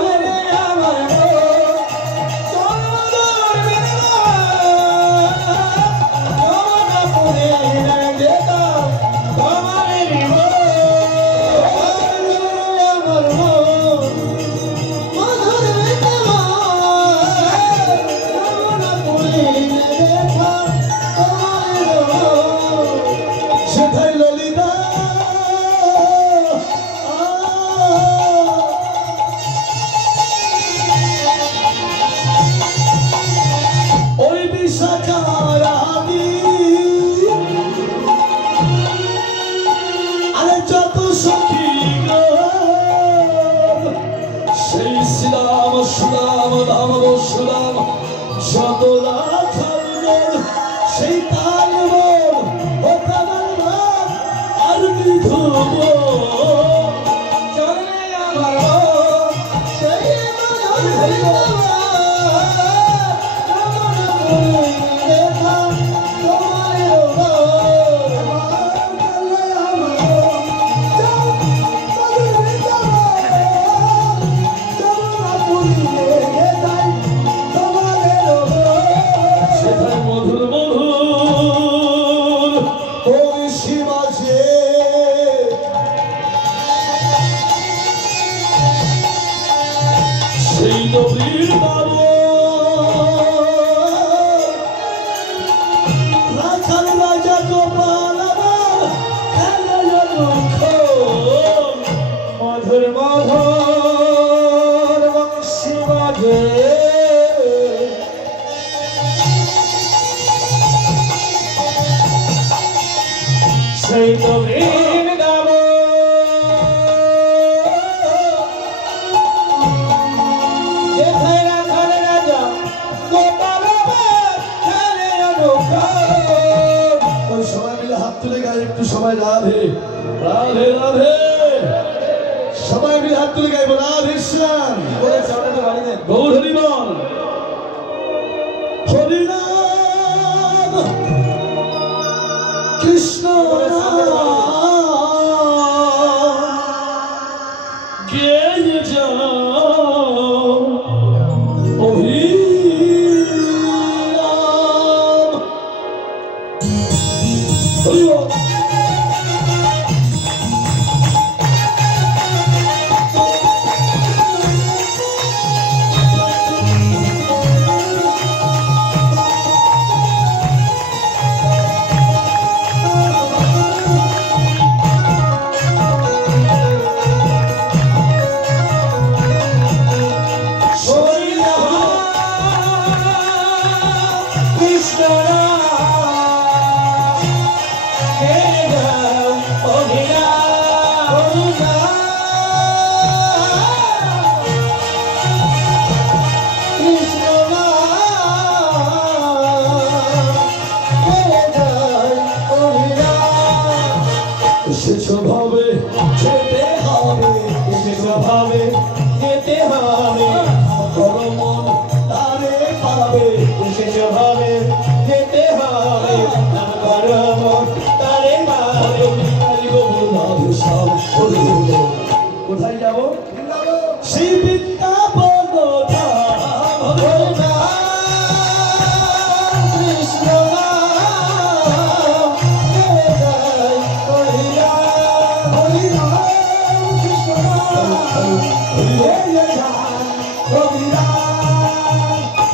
সেই তো বীর গাব যেথায় রাখাল রাজা গোপাল খেলে অনৌকা। ওই সবাই মিলে হাত তুলে গায়ে একটু সবাই রাধে রাধে রাধে সবাই মিলে হাত তুলে গাইব রাধে শ্যাম গৌর হরিবল হরিনাম কৃষ্ণ গেয়ে যাও অভিরাম হরিবল। সেভাবে যেতে হবে সেভাবে যেতে হবে মন তারে পাবে সেভাবে যেতে হবে মন তারে পাবে। কোথায় যাব সেই বিদ্যা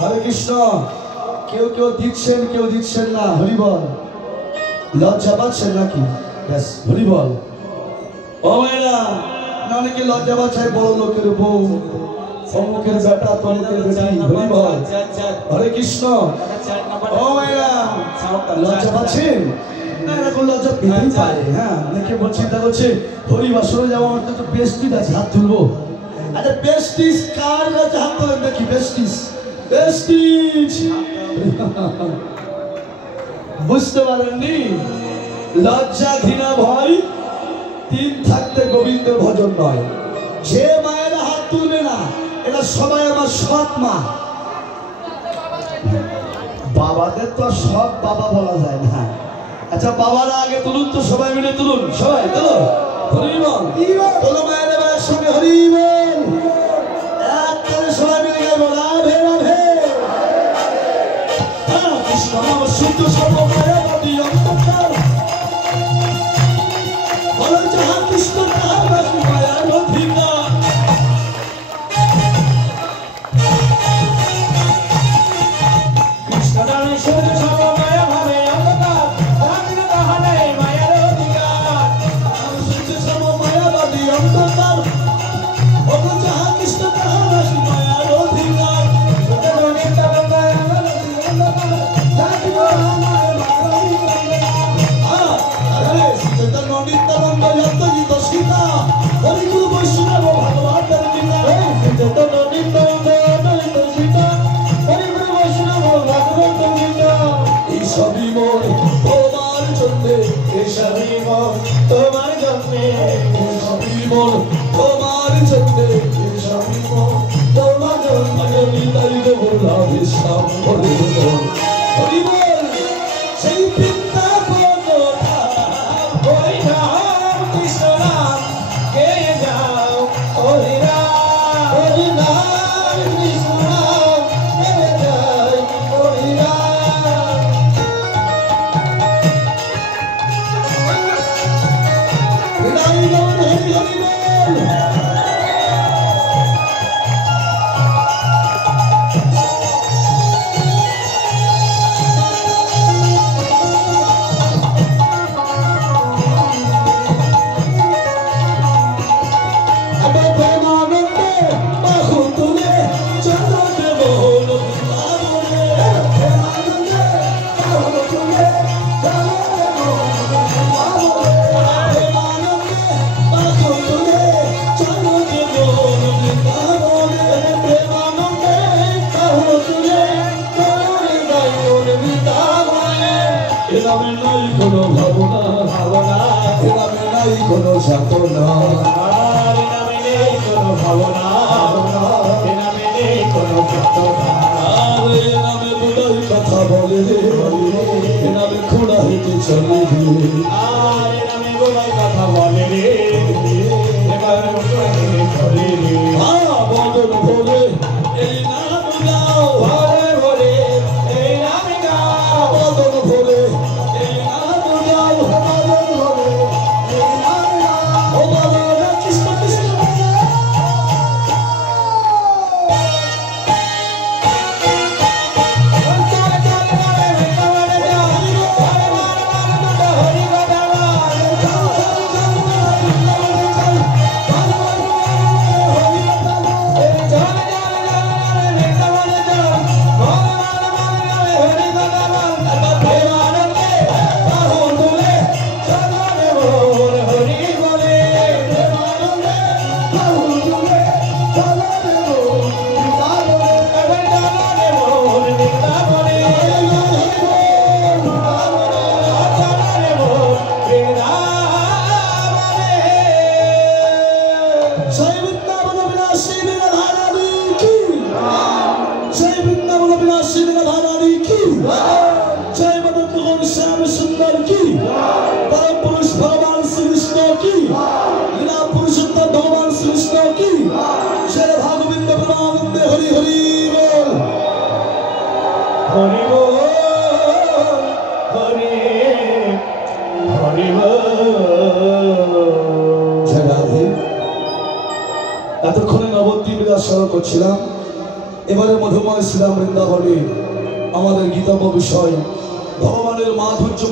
হরে কৃষ্ণ। কেউ কেউ দিচ্ছেন কেউ দিচ্ছেন না হরিবল। লজ্জা পাচ্ছেন নাকি? ব্যাস হরিবল। ও মেয়েরা অনেকে লজ্জা পাচ্ছায় বড় লোকের বউ সম্মুখের বেটা তমুখের বেটি হরিবল। হরে কৃষ্ণ। ও মেয়েরা লজ্জা পাচ্ছেন না? এরকম লজ্জা পেতেই পারে। হ্যাঁ অনেকে চিন্তা করছে হরিবাসরে যাবো আমার তো বেস্টিজ আছে হাত তুলবো। আচ্ছা বেস্টিজ কার কাছে হাত তোলেন দেখি? বেস্টিজ বেস্টিজ বুঝতে পারেননি? লজ্জা ঘৃণা ভয় তিন থাকতে গোবিন্দ ভজন নয়। যে মায়েরা হাত তুলবে না এরা সবাই আমার সৎ মা। বাবাদের তো সব বাবা বলা যায় না। আচ্ছা বাবারা আগে তুলুন তো, সবাই মিলে তুলুন, সবাই তুলো হরিবল। তোলো মায়েরা মায়ের সঙ্গে হরিবল। এক করে সবাই মিলে গাইব রাধে রাধে। কৃষ্ণ নাম শুদ্ধ সর্ব মায়াবাদী অন্তকার বলো যাহা কৃষ্ণ তাহা বাসি মায়ার অধিকার। কৃষ্ণ নামে শুদ্ধ সর্ব মায়া ভাবে অন্তকার তাহার তাহা নাই মায়ার অধিকার। শুদ্ধ সর্ব মায়াবাদী অন্তকার বলো যাহা কৃষ্ণ তাহা বাসি মায়ার অধিকার। নিত্যানন্দ যত গীত সীতা সবই মন তোমার জন্যে, সবই মন তোমার জন্যে, আমি তাই দেব না বিশ্রাম হরি বল, হরি বল। সেই বৃন্দাবন হরি রাম কৃষ্ণ রাম কে যাও হরি রাম, হরি নাম কৃষ্ণ নাম কে যায় হরি নাম। হরি বল, হরি হরি বল। আমার প্রেমানন্দে বাহু তুলে চন্দ্র দেব বৃন্দাবনে, প্রেমানন্দে বাহু তুলে চন্দ্র দেব বৃন্দাবনে, প্রেমানন্দে বাহু তুলে চন্দ্র দেব বৃন্দাবনে, প্রেমানন্দে বাহু তুলে চন্দ্র দেব বৃন্দাবনে। এ নামে নাই কোনো ভাবনা, ভাবনা এ নামে নাই কোনো সাধনা, আর নামে নেই কোনো ভাবনা, এ নামে নেই কোনো চেতনা, আর এ নামে বুড়াই কথা বলে রে, এ নামে খোড়া হেঁটে চলে রে। আর এ নামে গোলাই কথা বলে রে, এবার চলে রে। বদন ভোলে এই নাম গাও, ভরে ভরে এই নাম গাও, বদন ভোলে এই নাম গাও, বদন ভোলে এই নাম গাও। ও বাবা কৃষ্ণ কৃষ্ণ চলে চলে মারে ভেতরে যাও, মারে মারে মারে দুটো হরি কথা বল। জয় বৃন্দাবন বিলাসী লীলাধারানী কি, জয় বৃন্দাবন বিলাসী লীলাধারানী কি, জয় মদন মোহন শ্যাম সুন্দর কি, পরম পুরুষ ভগবান শ্রীকৃষ্ণ কি, লীলা পুরুষোত্তম ভগবান শ্রীকৃষ্ণ কি, জয় রাধা গোবিন্দ প্রেমানন্দে হরি হরি বল। হরি বল, হরি হরি বল। জয় রাধে। এতক্ষণে নবদ্বীপ দর্শন করছিলাম, এবারে মধুময় শ্রীরাম বৃন্দাবনে আমাদের গীতব্য বিষয় ভগবানের মাধুর্য।